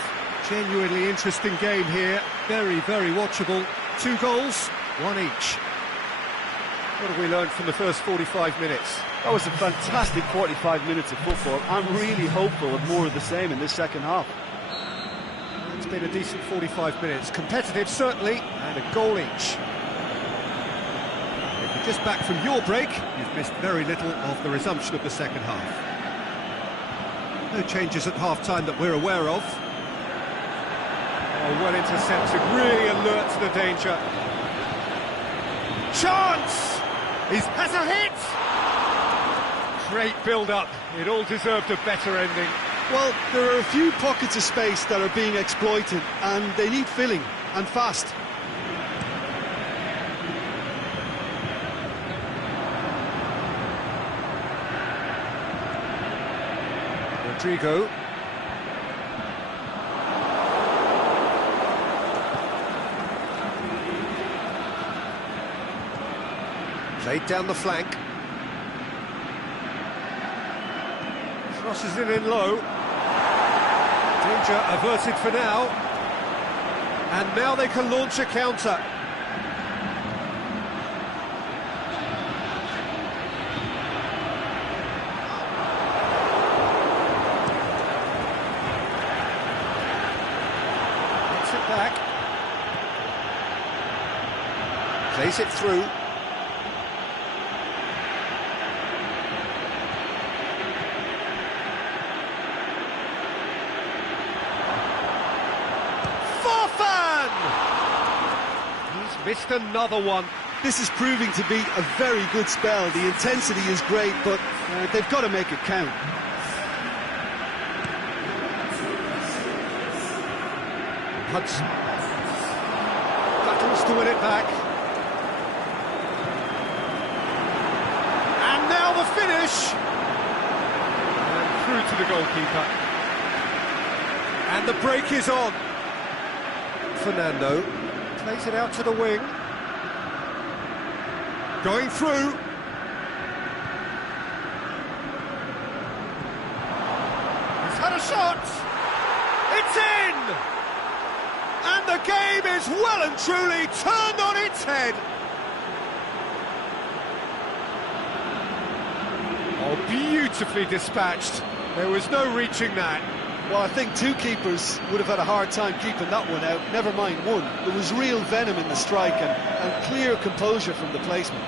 Genuinely interesting game here, very, very watchable. 2 goals, 1 each. What have we learned from the first 45 minutes? That was a fantastic 45 minutes of football. I'm really hopeful of more of the same in this second half. It's been a decent 45 minutes. Competitive, certainly, and a goal each. If you're just back from your break, you've missed very little of the resumption of the second half. No changes at half-time that we're aware of. Oh, well intercepted, really alert to the danger. Chance! He has a hit! Great build-up. It all deserved a better ending. Well, there are a few pockets of space that are being exploited, and they need filling, and fast. Rodrigo. Played down the flank. Crosses it in low. Danger averted for now. And now they can launch a counter. Gets it back. Plays it through. Missed another one. This is proving to be a very good spell. The intensity is great, but they've got to make it count. Hudson battles to win it back. And now the finish. And through to the goalkeeper. And the break is on. Fernando plays it out to the wing. Going through. He's had a shot. It's in! And the game is well and truly turned on its head. Oh, beautifully dispatched. There was no reaching that. Well, I think 2 keepers would have had a hard time keeping that one out, never mind 1. There was real venom in the strike and clear composure from the placement.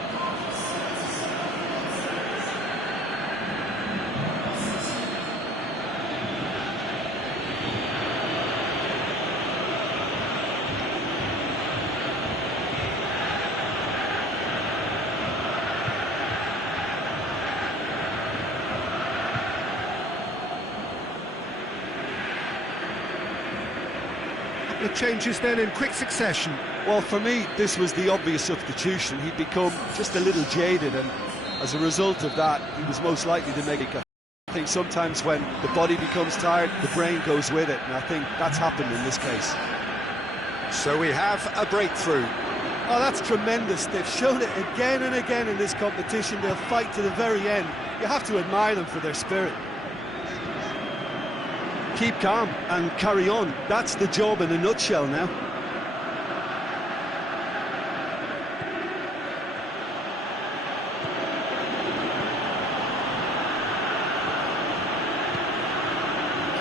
The changes then in quick succession. Well, for me, this was the obvious substitution. He'd become just a little jaded, and as a result of that, he was most likely to make a... I think sometimes when the body becomes tired, the brain goes with it, and I think that's happened in this case. So we have a breakthrough. Oh, that's tremendous. They've shown it again and again in this competition. They'll fight to the very end. You have to admire them for their spirit. Keep calm and carry on. That's the job in a nutshell now.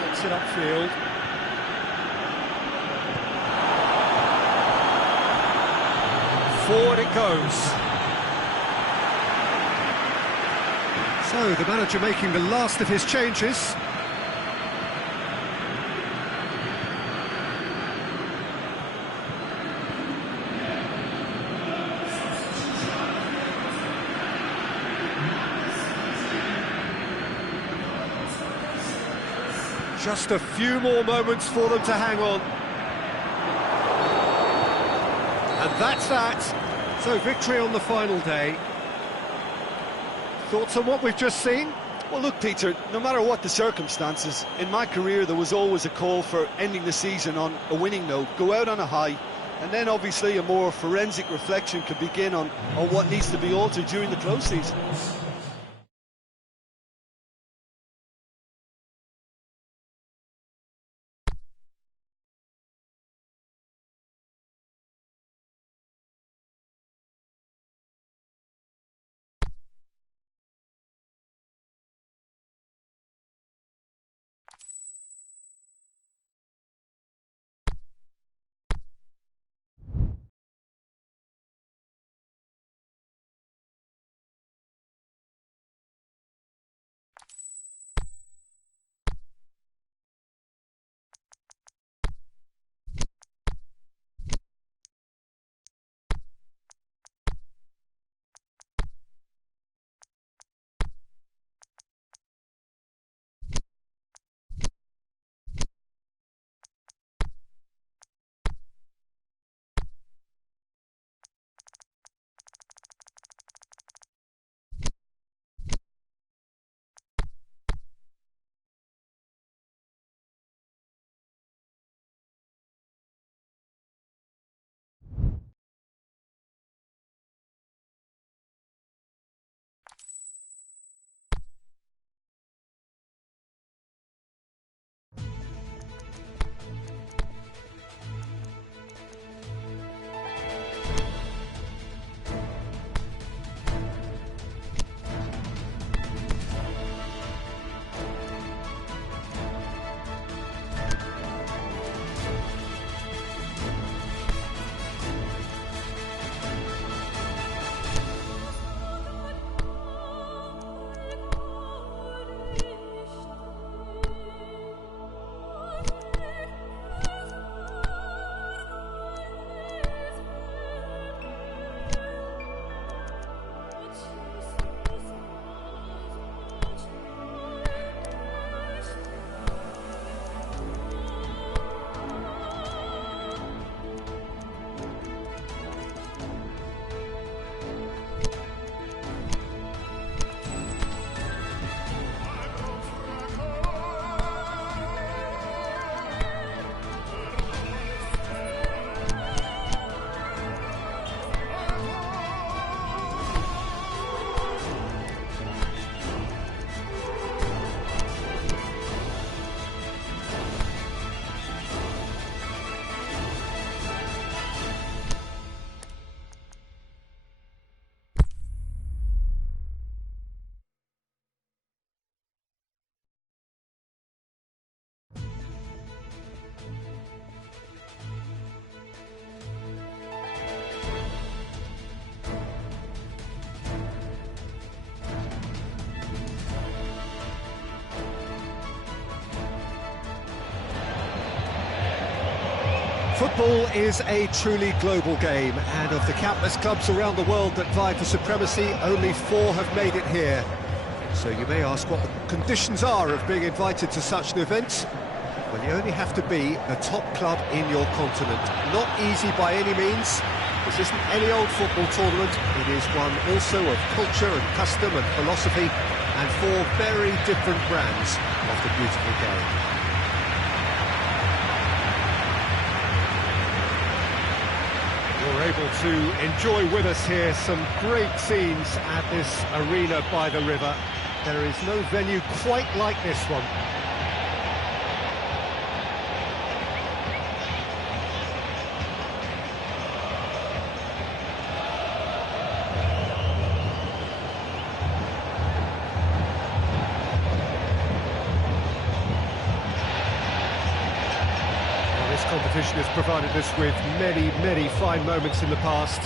Gets it upfield. Forward it goes. So the manager making the last of his changes. Just a few more moments for them to hang on. And that's that. So victory on the final day. Thoughts on what we've just seen? Well, look, Peter, no matter what the circumstances, in my career there was always a call for ending the season on a winning note, go out on a high, and then obviously a more forensic reflection could begin on what needs to be altered during the close season. Football is a truly global game, and of the countless clubs around the world that vie for supremacy, only 4 have made it here. So you may ask what the conditions are of being invited to such an event. Well, you only have to be a top club in your continent. Not easy by any means. This isn't any old football tournament. It is one also of culture and custom and philosophy, and 4 very different brands of the beautiful game. You're able to enjoy with us here some great scenes at this arena by the river. There is no venue quite like this one. Competition has provided us with many fine moments in the past.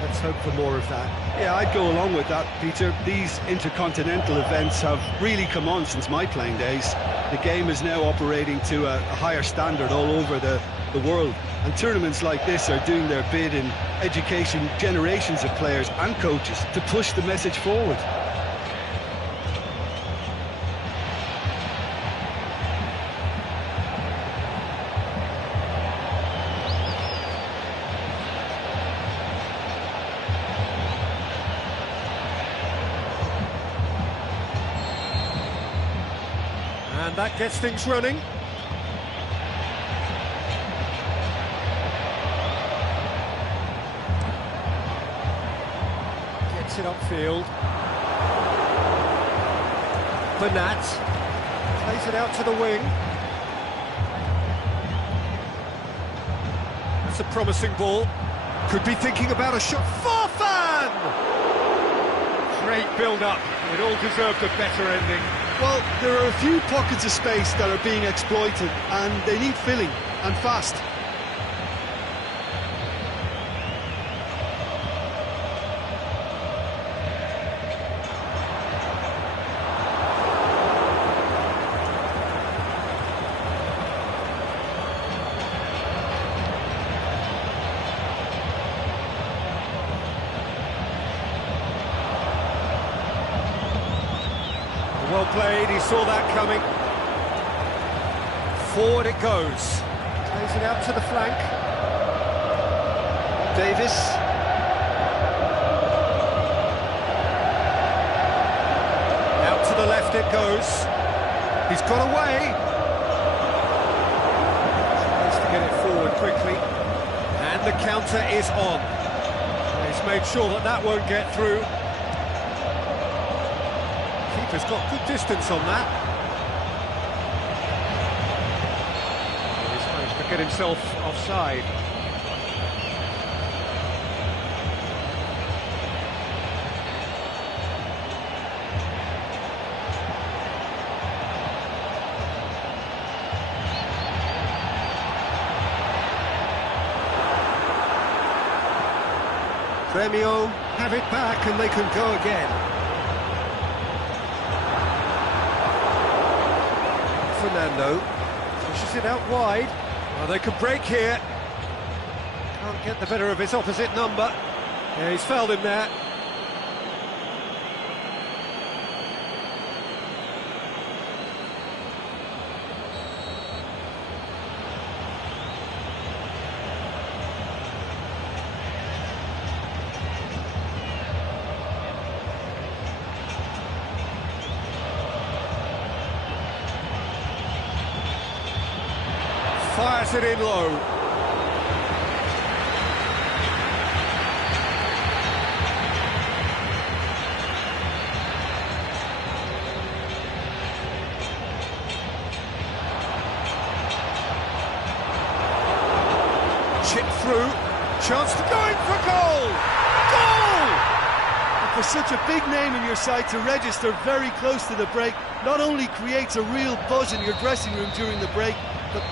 Let's hope for more of that. Yeah, I'd go along with that, Peter. These intercontinental events have really come on since my playing days. The game is now operating to a higher standard all over the world. And tournaments like this are doing their bit in education generations of players and coaches to push the message forward. that gets things running. Gets it upfield. Bernat plays it out to the wing. That's a promising ball. Could be thinking about a shot. Forfan! Great build-up. It all deserved a better ending. Well, there are a few pockets of space that are being exploited, and they need filling, and fast. Well played, he saw that coming. Forward it goes. Plays it out to the flank. Davis. Out to the left it goes. He's got away. Tries to get it forward quickly. And the counter is on. He's made sure that that won't get through. Keeper's got good distance on that. He's managed to get himself offside. Gremio have it back and they can go again. Fernando pushes it out wide. Well, they could break here. Can't get the better of his opposite number. Yeah, he's fouled him there. Fires it in low. Chip through. Chance to go in for goal! Goal! And for such a big name in your side to register very close to the break, not only creates a real buzz in your dressing room during the break, but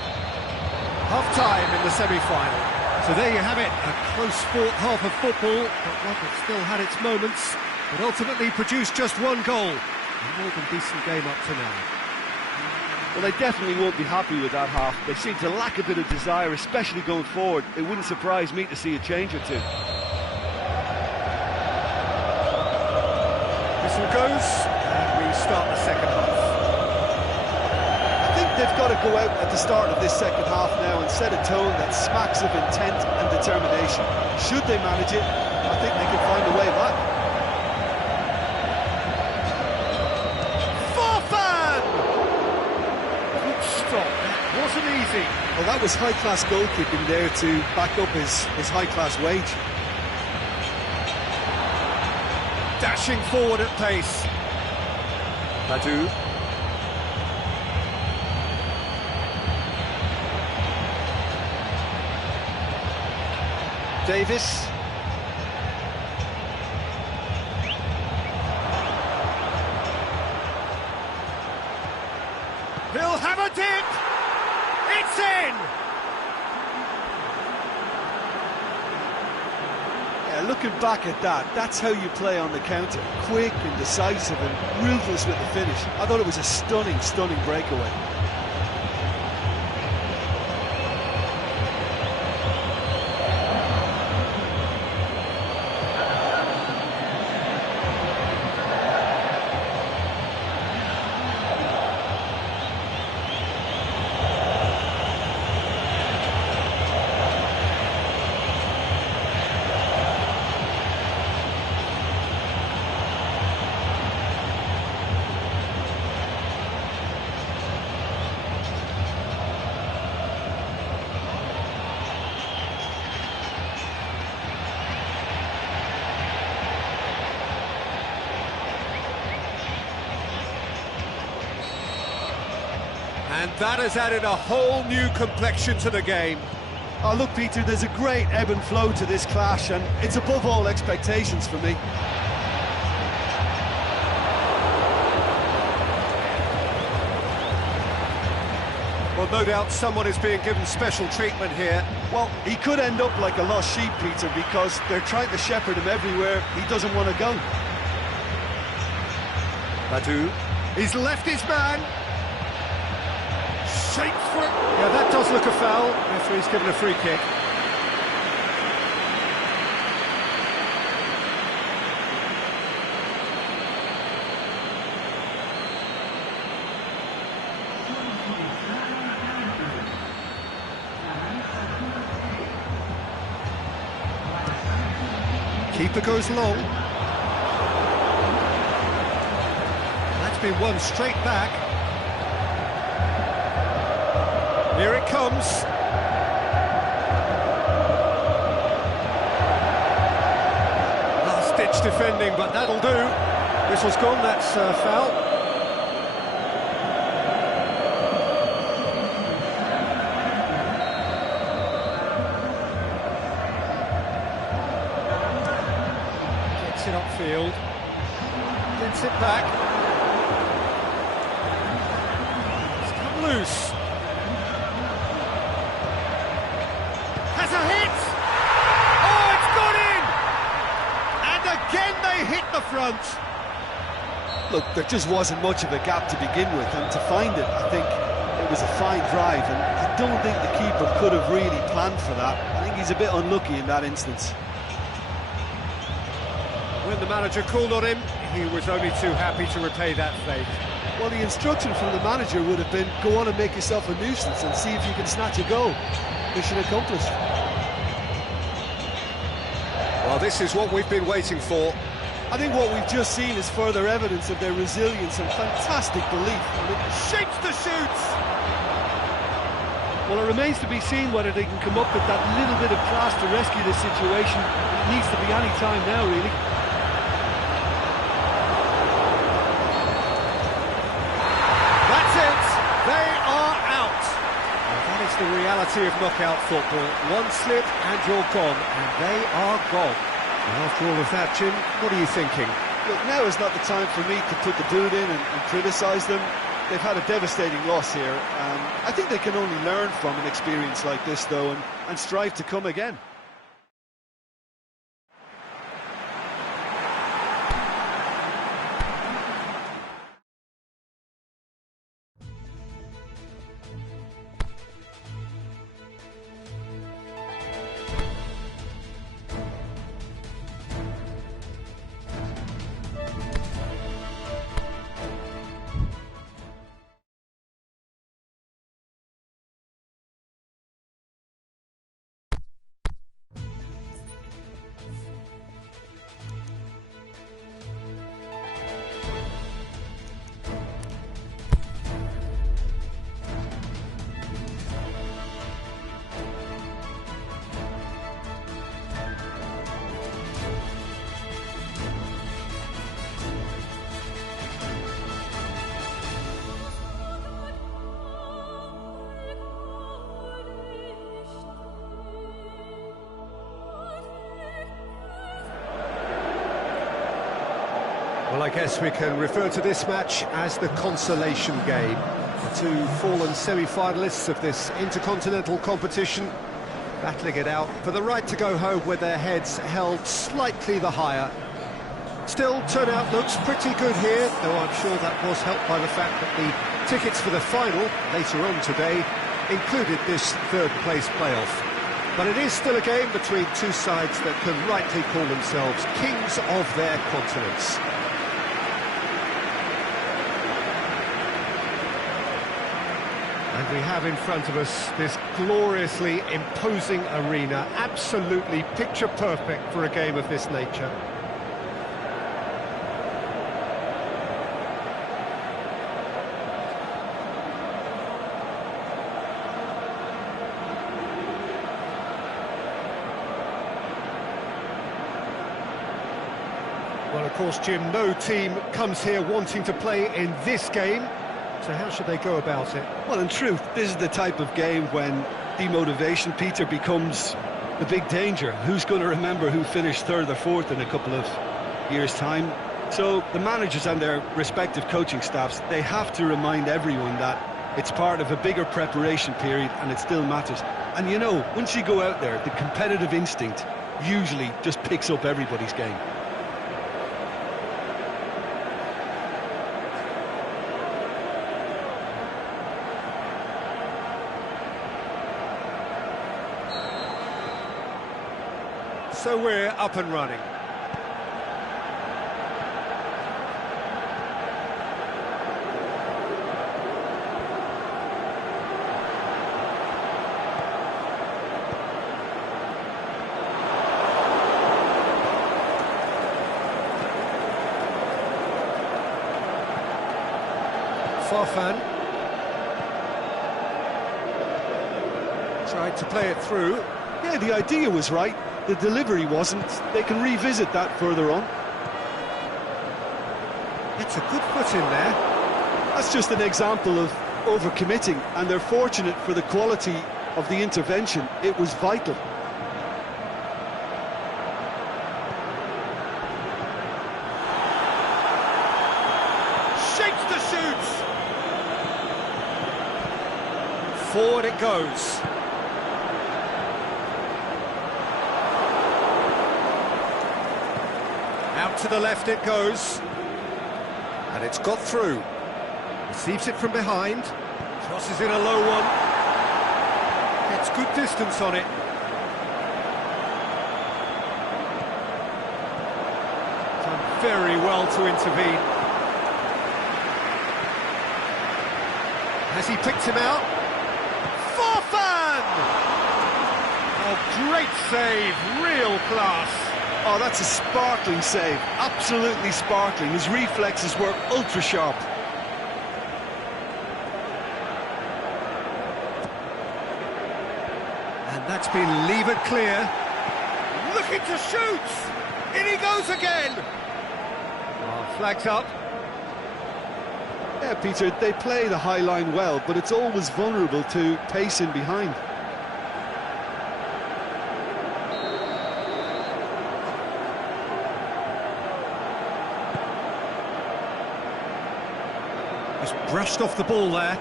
Half-time in the semi-final. So there you have it, a close-fought half of football, but one that still had its moments, but ultimately produced just one goal. A more than decent game up to now. Well, they definitely won't be happy with that half. They seem to lack a bit of desire, especially going forward. It wouldn't surprise me to see a change or two. Whistle goes, and we start the second half. they've got to go out at the start of this second half now and set a tone that smacks of intent and determination. Should they manage it, I think they can find a way back. Forfan! Good stop. That wasn't easy. Well, that was high-class goalkeeping there to back up his high-class wage. Dashing forward at pace. Badu. Davis. He'll have a dip! It's in! Yeah, looking back at that, that's how you play on the counter. Quick and decisive and ruthless with the finish. I thought it was a stunning, stunning breakaway. And that has added a whole new complexion to the game. Oh, look, Peter, there's a great ebb and flow to this clash, and it's above all expectations for me. Well, no doubt someone is being given special treatment here. Well, he could end up like a lost sheep, Peter, because they're trying to shepherd him everywhere he doesn't want to go. Badu, he's left his man. Shapes for it. Yeah, that does look a foul. Referee's given a free kick. Keeper goes long. That's been won straight back. Here it comes. Last-ditch defending, but that'll do. Whistle's gone, that's foul. Gets it upfield. Gets it back. It's come loose. Has a hit! Oh, it's gone in! And again they hit the front. Look, there just wasn't much of a gap to begin with, and to find it, I think it was a fine drive, and I don't think the keeper could have really planned for that. I think he's a bit unlucky in that instance. When the manager called on him, he was only too happy to repay that fate. Well, the instruction from the manager would have been, go on and make yourself a nuisance and see if you can snatch a goal. Mission accomplished. Well, this is what we've been waiting for. I think what we've just seen is further evidence of their resilience and fantastic belief. And it Shapes the shoots! Well, it remains to be seen whether they can come up with that little bit of class to rescue this situation. It needs to be any time now, really. That's it! They are out! Well, that is the reality of knockout football. One slip and you're gone, and they are gone. And after all of that, Jim, what are you thinking? Look, now is not the time for me to put the boot in and criticise them. They've had a devastating loss here. I think they can only learn from an experience like this, though, and strive to come again. Well, I guess we can refer to this match as the consolation game. The two fallen semi-finalists of this intercontinental competition battling it out for the right to go home with their heads held slightly the higher. Still, turnout looks pretty good here, though I'm sure that was helped by the fact that the tickets for the final, later on today, included this third-place playoff. But it is still a game between two sides that can rightly call themselves kings of their continents. And we have in front of us this gloriously imposing arena, absolutely picture perfect for a game of this nature. Well, of course, Jim, no team comes here wanting to play in this game. So how should they go about it? Well, in truth, this is the type of game when demotivation, Peter, becomes the big danger. Who's going to remember who finished third or fourth in a couple of years' time? So the managers and their respective coaching staffs, they have to remind everyone that it's part of a bigger preparation period and it still matters. And you know, once you go out there, the competitive instinct usually just picks up everybody's game. So we're up and running. Farfan tried to play it through. Yeah, the idea was right. The delivery wasn't. They can revisit that further on. It's a good foot in there. That's just an example of overcommitting, and they're fortunate for the quality of the intervention. It was vital. Shakes the shoots. Forward it goes. Out to the left it goes. And it's got through. Receives it from behind. Crosses in a low one. Gets good distance on it. Done very well to intervene. Has he picked him out? Farfan! Oh, great save, real class. Oh, that's a sparkling save. Absolutely sparkling. His reflexes were ultra sharp. And that's been levered clear. Looking to shoot! In he goes again! Oh, flags up. Yeah, Peter, they play the high line well, but it's always vulnerable to pace in behind. Just brushed off the ball there.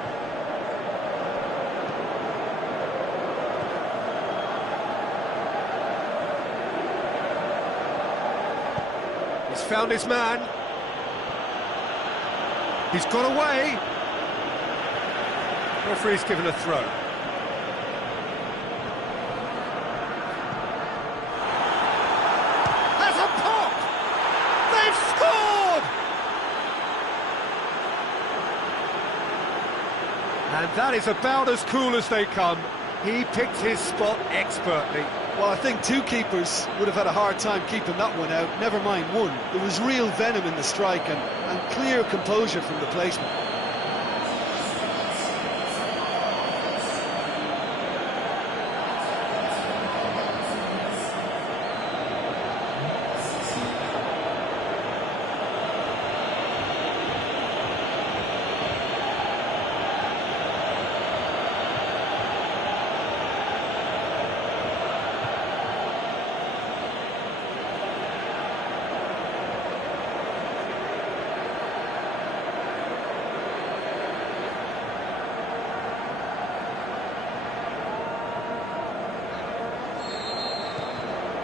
He's found his man. He's got away. Referee's given a throw. Has a pop! They've scored! And that is about as cool as they come. He picked his spot expertly. Well, I think two keepers would have had a hard time keeping that one out, never mind one. There was real venom in the strike and clear composure from the placement.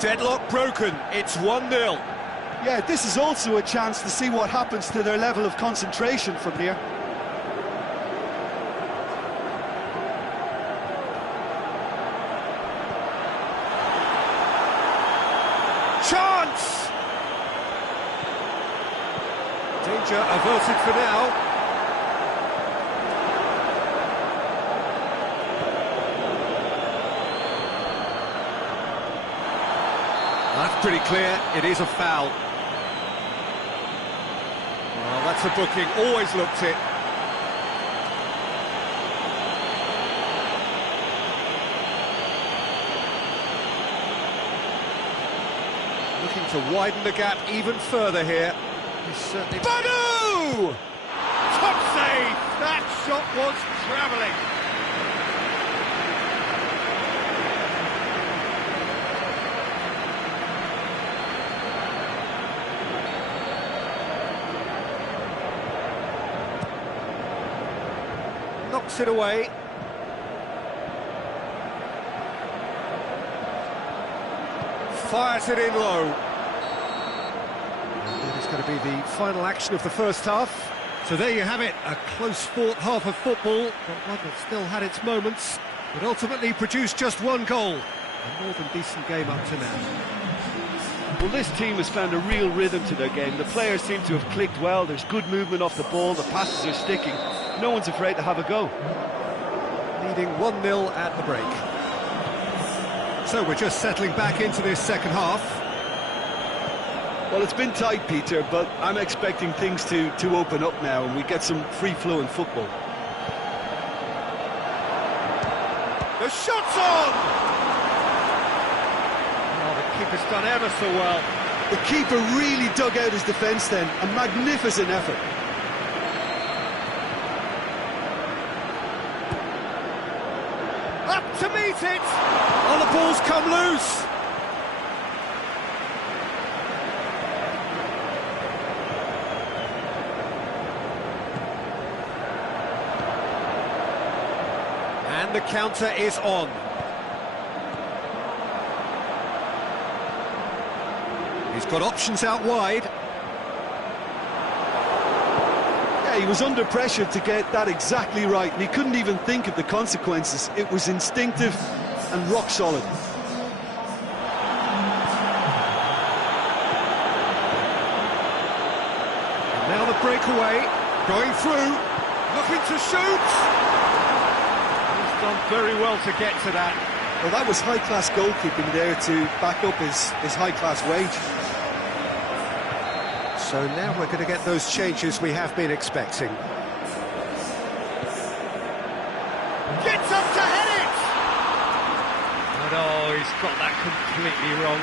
Deadlock broken, it's 1-0. Yeah, this is also a chance to see what happens to their level of concentration from here. Chance! Danger averted for now. That's pretty clear, it is a foul. Well, that's a booking, always looked it. Looking to widen the gap even further here. He's certainly... Badu! Top save! That's shot was travelling. Knocks it away. Fires it in low. And that is going to be the final action of the first half. So there you have it, a close-fought half of football, but one that still had its moments, but ultimately produced just one goal. A more than decent game up to now. Well, this team has found a real rhythm to their game. The players seem to have clicked well. There's good movement off the ball. The passes are sticking. No one's afraid to have a go. Leading 1-0 at the break. So we're just settling back into this second half. Well, it's been tight, Peter, but I'm expecting things to open up now and we get some free-flowing football. The shot's on! Oh, the keeper's done ever so well. The keeper really dug out his defence then. A magnificent effort. Up to meet it! Oh, the ball's come loose! And the counter is on. He's got options out wide. Yeah, he was under pressure to get that exactly right, and he couldn't even think of the consequences. It was instinctive and rock solid. And now the breakaway, going through, looking to shoot! Done very well to get to that. Well, that was high-class goalkeeping there to back up his high-class wage. So now we're going to get those changes we have been expecting. Gets up to head it! But oh, he's got that completely wrong.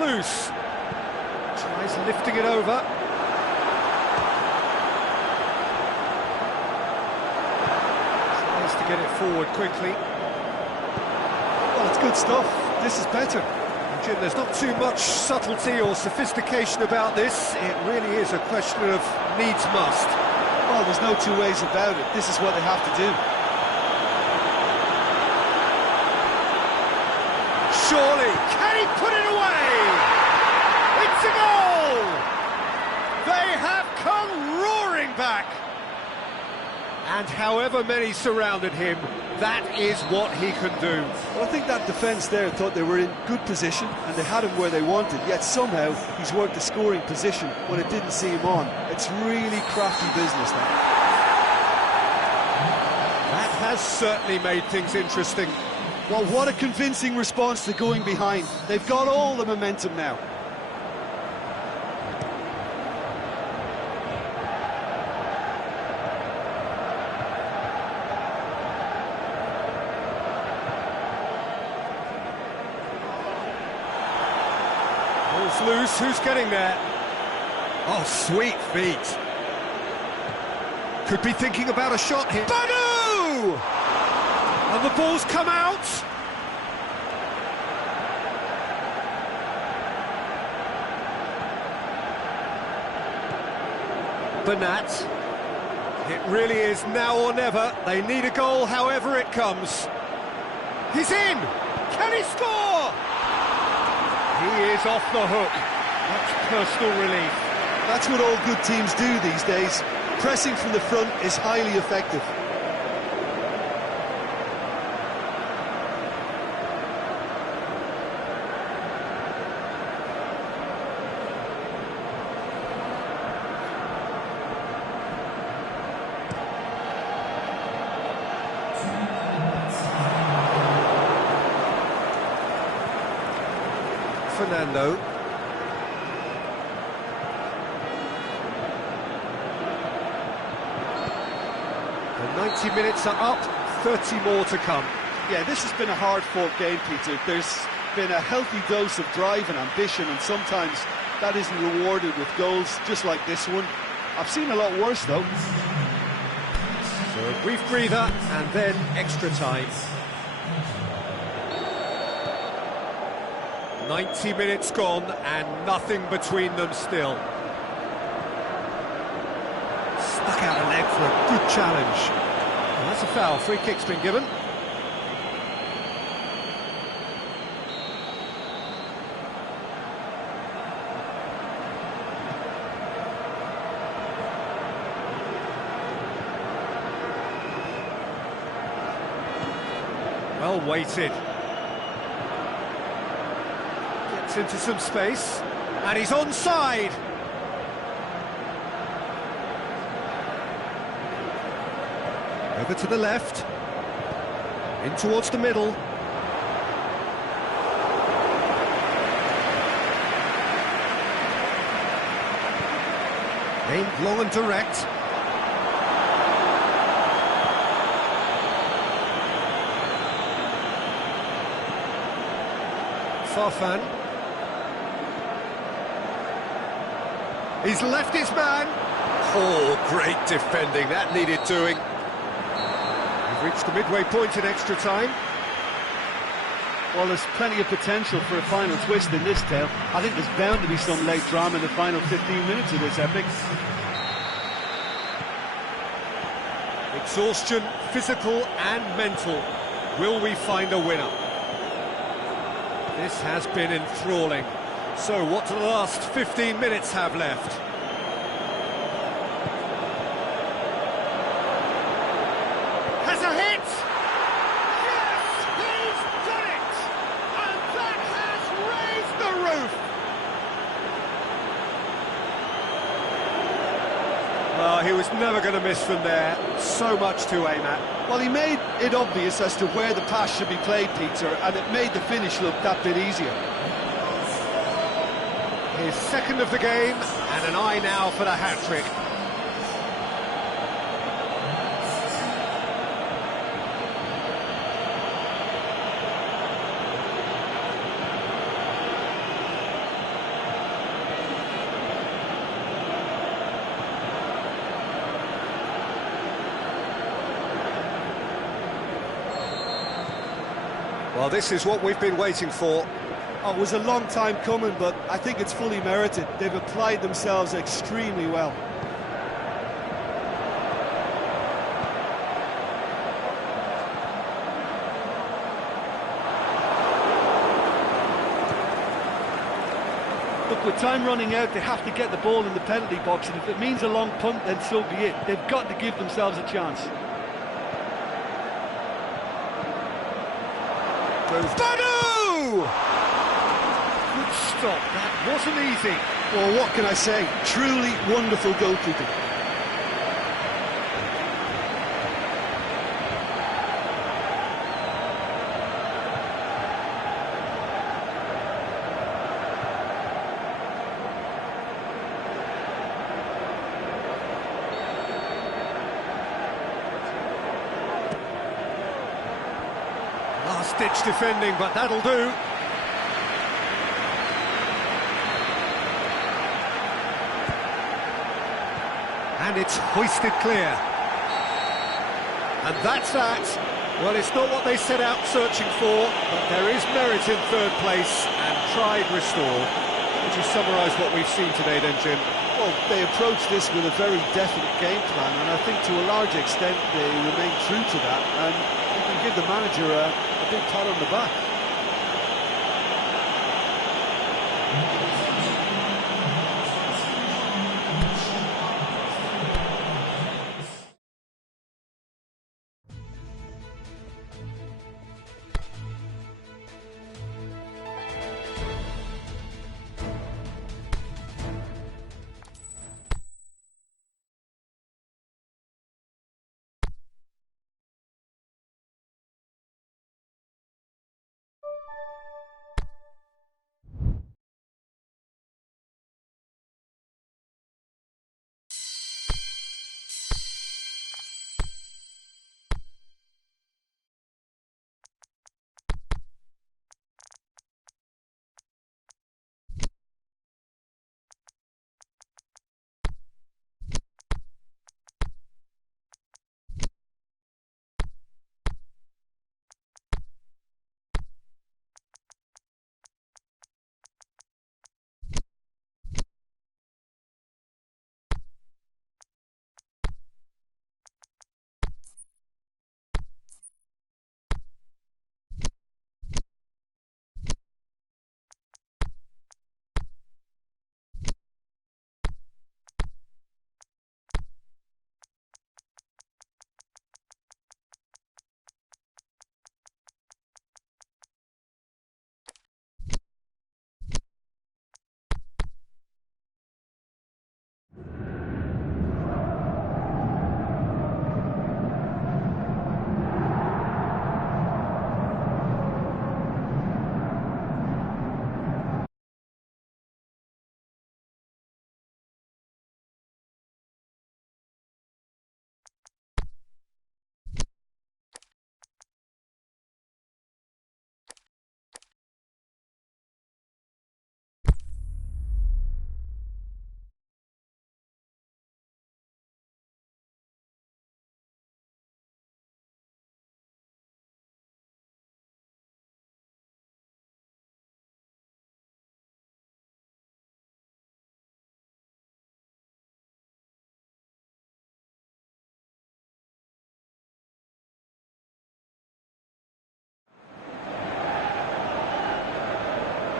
Loose. Tries lifting it over. Tries to get it forward quickly. Well, it's good stuff. This is better. And Jim, there's not too much subtlety or sophistication about this. It really is a question of needs must. Well, there's no two ways about it. This is what they have to do. Surely, can he put it away? It's a goal! They have come roaring back. And however many surrounded him, that is what he can do. Well, I think that defence there thought they were in good position and they had him where they wanted, yet somehow he's worked the scoring position when it didn't see him on. It's really crafty business now. That has certainly made things interesting. Well, what a convincing response to going behind. They've got all the momentum now. Ball's loose, who's getting there? Oh, sweet feet. Could be thinking about a shot here. Badu! And the ball's come out. Bernat. It really is now or never. They need a goal however it comes. He's in! Can he score? He is off the hook. Much personal relief. That's what all good teams do these days. Pressing from the front is highly effective. Fernando. The 90 minutes are up, 30 more to come. Yeah, this has been a hard-fought game, Peter. There's been a healthy dose of drive and ambition, and sometimes that isn't rewarded with goals, just like this one. I've seen a lot worse, though. So a brief breather, and then extra time. 90 minutes gone, and nothing between them still. Stuck out a leg for a good challenge. Well, that's a foul. Free kick's been given. Well weighted. Gets into some space, and he's onside. Over to the left, in towards the middle. Aimed long and direct. Farfan. He's left his man. Oh, great defending, that needed doing. We've reached the midway point in extra time. Well, there's plenty of potential for a final twist in this tale. I think there's bound to be some late drama in the final 15 minutes of this epic. Exhaustion, physical and mental. Will we find a winner? This has been enthralling. So what do the last 15 minutes have left? Has a hit! Yes, he's done it! And that has raised the roof! Well, he was never going to miss from there. So much to aim at. Well, he made it obvious as to where the pass should be played, Peter, and it made the finish look that bit easier. His second of the game, and an eye now for the hat-trick. Well, this is what we've been waiting for. Oh, it was a long time coming, but I think it's fully merited. They've applied themselves extremely well. Look, with time running out, they have to get the ball in the penalty box, and if it means a long punt, then so be it. They've got to give themselves a chance. Badu! Good stop, that wasn't easy. Well, what can I say? Truly wonderful goalkeeping. Last-ditch defending, but that'll do. And it's hoisted clear. And that's that. Well, it's not what they set out searching for, but there is merit in third place and tried restore. Would you summarise what we've seen today then, Jim? Well, they approached this with a very definite game plan, and I think to a large extent they remain true to that, and you can give the manager a big pat on the back.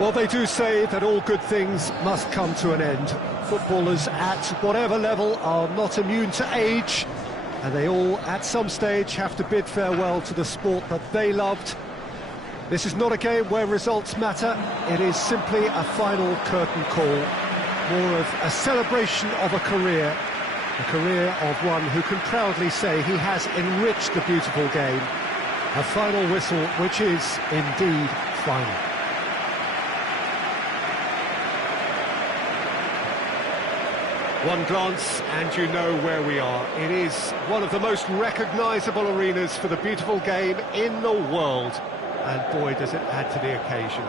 Well, they do say that all good things must come to an end. Footballers at whatever level are not immune to age, and they all, at some stage, have to bid farewell to the sport that they loved. This is not a game where results matter. It is simply a final curtain call, more of a celebration of a career of one who can proudly say he has enriched the beautiful game. A final whistle which is indeed final. One glance and you know where we are. It is one of the most recognisable arenas for the beautiful game in the world. And boy, does it add to the occasion.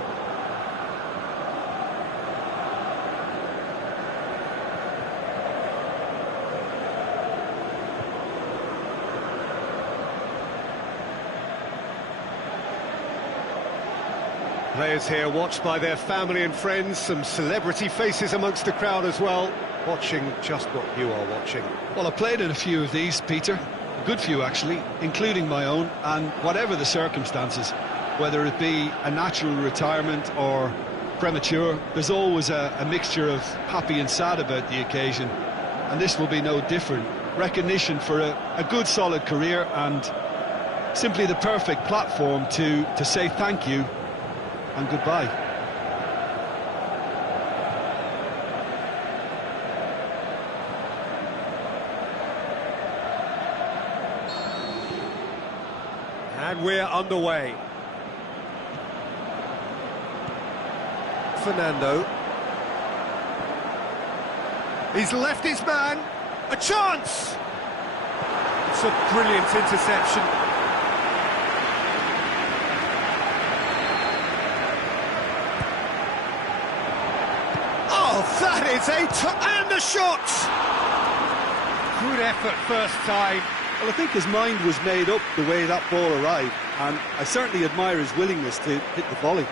Players here watched by their family and friends, some celebrity faces amongst the crowd as well, watching just what you are watching. Well, I played in a few of these, Peter. A good few, actually, including my own. And whatever the circumstances, whether it be a natural retirement or premature, there's always a mixture of happy and sad about the occasion. And this will be no different. Recognition for a good, solid career and simply the perfect platform to say thank you and goodbye. And we're underway. Fernando. He's left his man. A chance! It's a brilliant interception. Oh, that is and the shot! Good effort first time. Well, I think his mind was made up the way that ball arrived, and I certainly admire his willingness to hit the volley.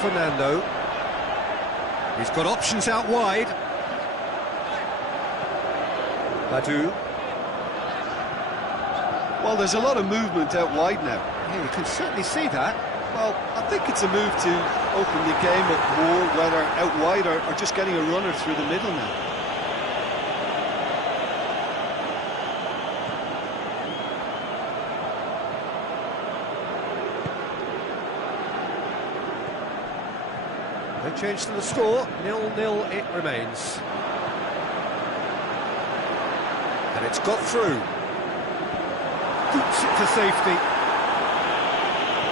Fernando. He's got options out wide. Badu. Well, there's a lot of movement out wide now. Yeah, you can certainly see that. Well, I think it's a move to open the game up more, whether out wide or just getting a runner through the middle now. No change to the score, 0-0 it remains. And it's got through. Boots it to safety.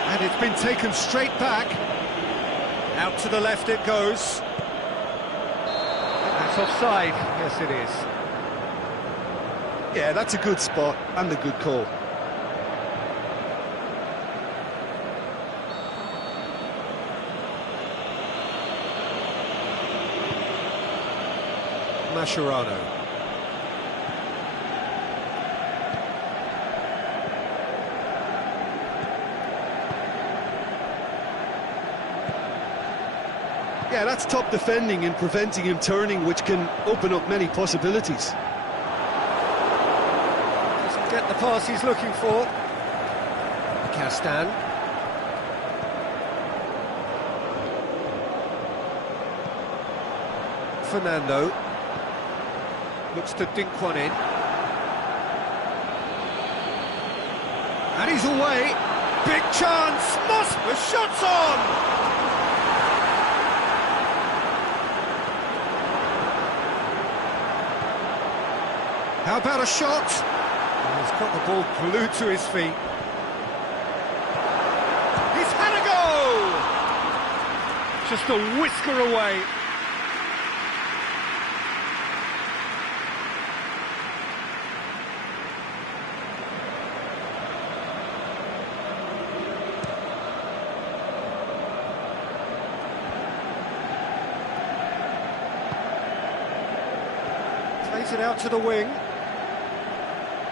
And it's been taken straight back. Out to the left it goes. That's offside, yes it is. Yeah, that's a good spot and a good call. Mascherano. Yeah, that's top defending and preventing him turning, which can open up many possibilities. Doesn't get the pass he's looking for. Castan. Fernando. Looks to dink one in. And he's away. Big chance. Moss with shots on. How about a shot? Oh, he's got the ball glued to his feet. He's had a go! Just a whisker away. Plays it out to the wing.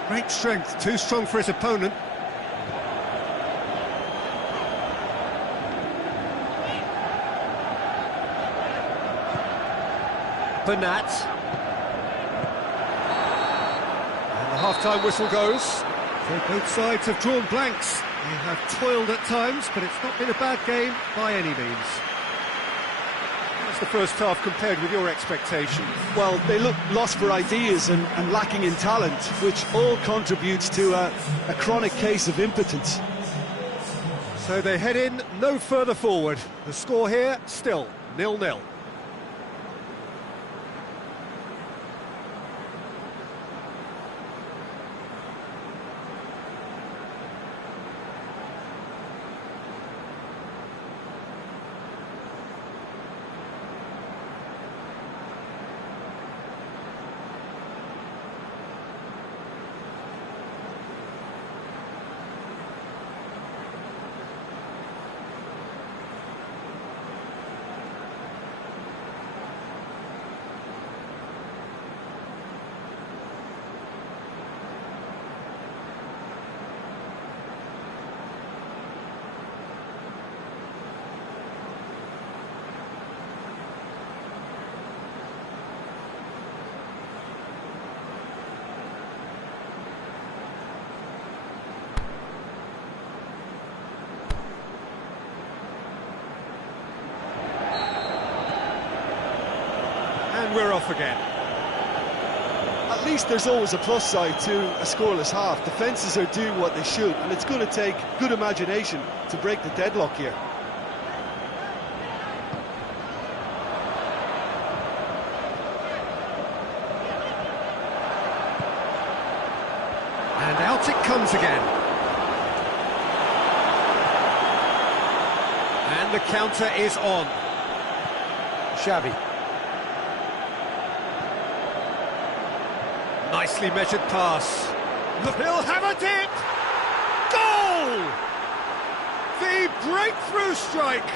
Great strength, too strong for his opponent. Bernat. And the half-time whistle goes. So both sides have drawn blanks. They have toiled at times, but it's not been a bad game by any means. How's the first half compared with your expectations? Well, they look lost for ideas and lacking in talent, which all contributes to a chronic case of impotence. So they head in no further forward. The score here, still 0-0. And we're off again. At least there's always a plus side to a scoreless half. Defences are doing what they should, and it's going to take good imagination to break the deadlock here. And out it comes again. And the counter is on. Xavi. Nicely measured pass. He'll have a dip! Goal! The breakthrough strike!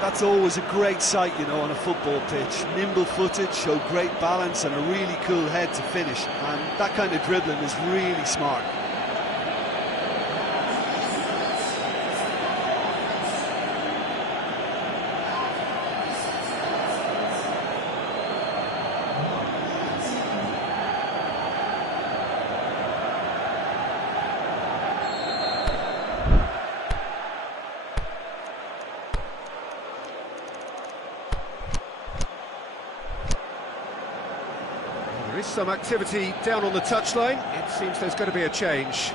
That's always a great sight, you know, on a football pitch. Nimble-footed, showed great balance and a really cool head to finish. And that kind of dribbling is really smart. There is some activity down on the touchline. It seems there's going to be a change.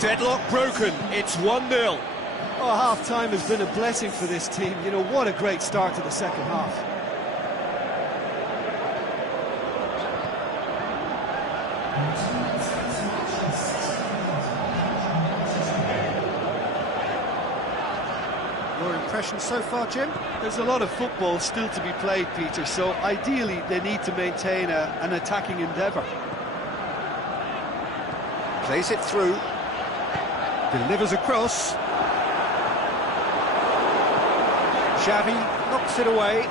Deadlock broken. It's 1-0. Oh, half-time has been a blessing for this team. You know, what a great start to the second half. Your impression so far, Jim? There's a lot of football still to be played, Peter, so ideally they need to maintain an attacking endeavour. Plays it through. Delivers across. Xavi knocks it away.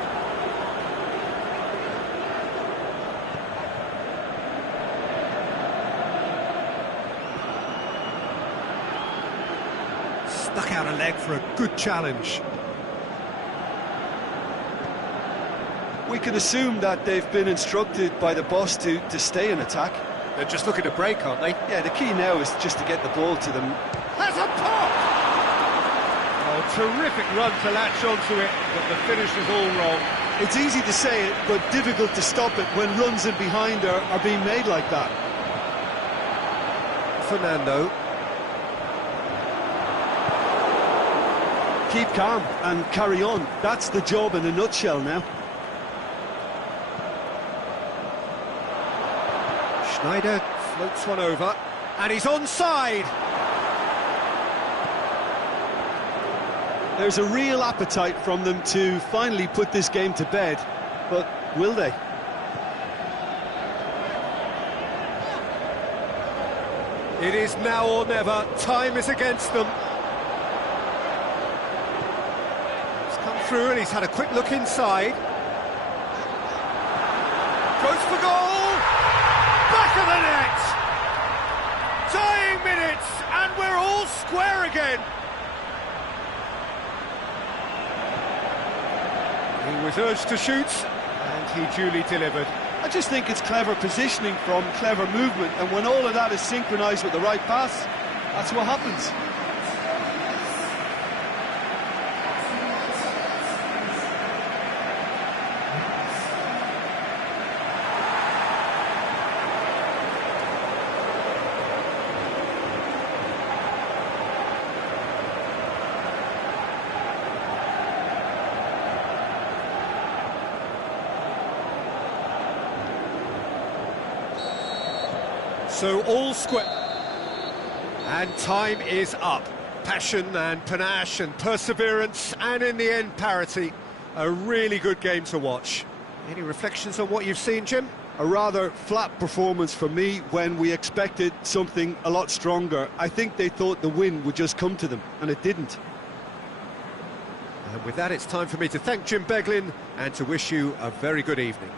Stuck out a leg for a good challenge. We can assume that they've been instructed by the boss to stay in attack. They're just looking to break, aren't they? Yeah, the key now is just to get the ball to them. Has a pop! Oh, terrific run to latch onto it, but the finish is all wrong. It's easy to say it, but difficult to stop it when runs in behind are being made like that. Fernando. Keep calm and carry on. That's the job in a nutshell now. Schneider floats one over, and he's onside! There's a real appetite from them to finally put this game to bed, but will they? It is now or never. Time is against them. He's come through and he's had a quick look inside. Goes for goal! Back of the net! Tying minutes, and we're all square again. He was urged to shoot, and he duly delivered. I just think it's clever positioning from clever movement, and when all of that is synchronised with the right pass, that's what happens. So all square, and time is up. Passion and panache and perseverance, and in the end parity. A really good game to watch. Any reflections on what you've seen, Jim? A rather flat performance for me when we expected something a lot stronger. I think they thought the win would just come to them, and it didn't. And with that, it's time for me to thank Jim Beglin and to wish you a very good evening.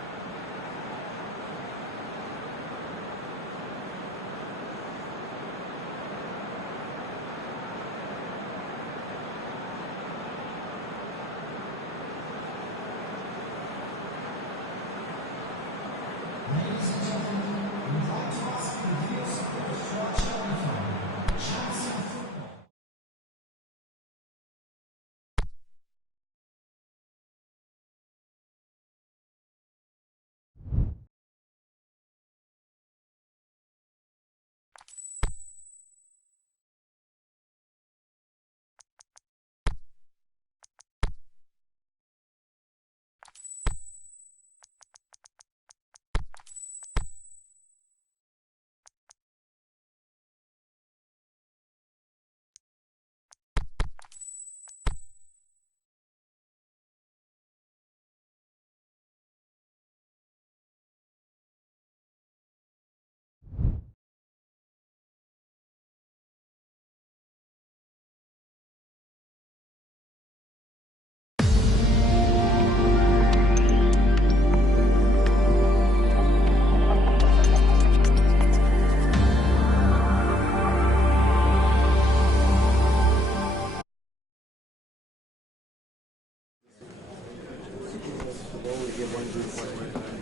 Give one good point.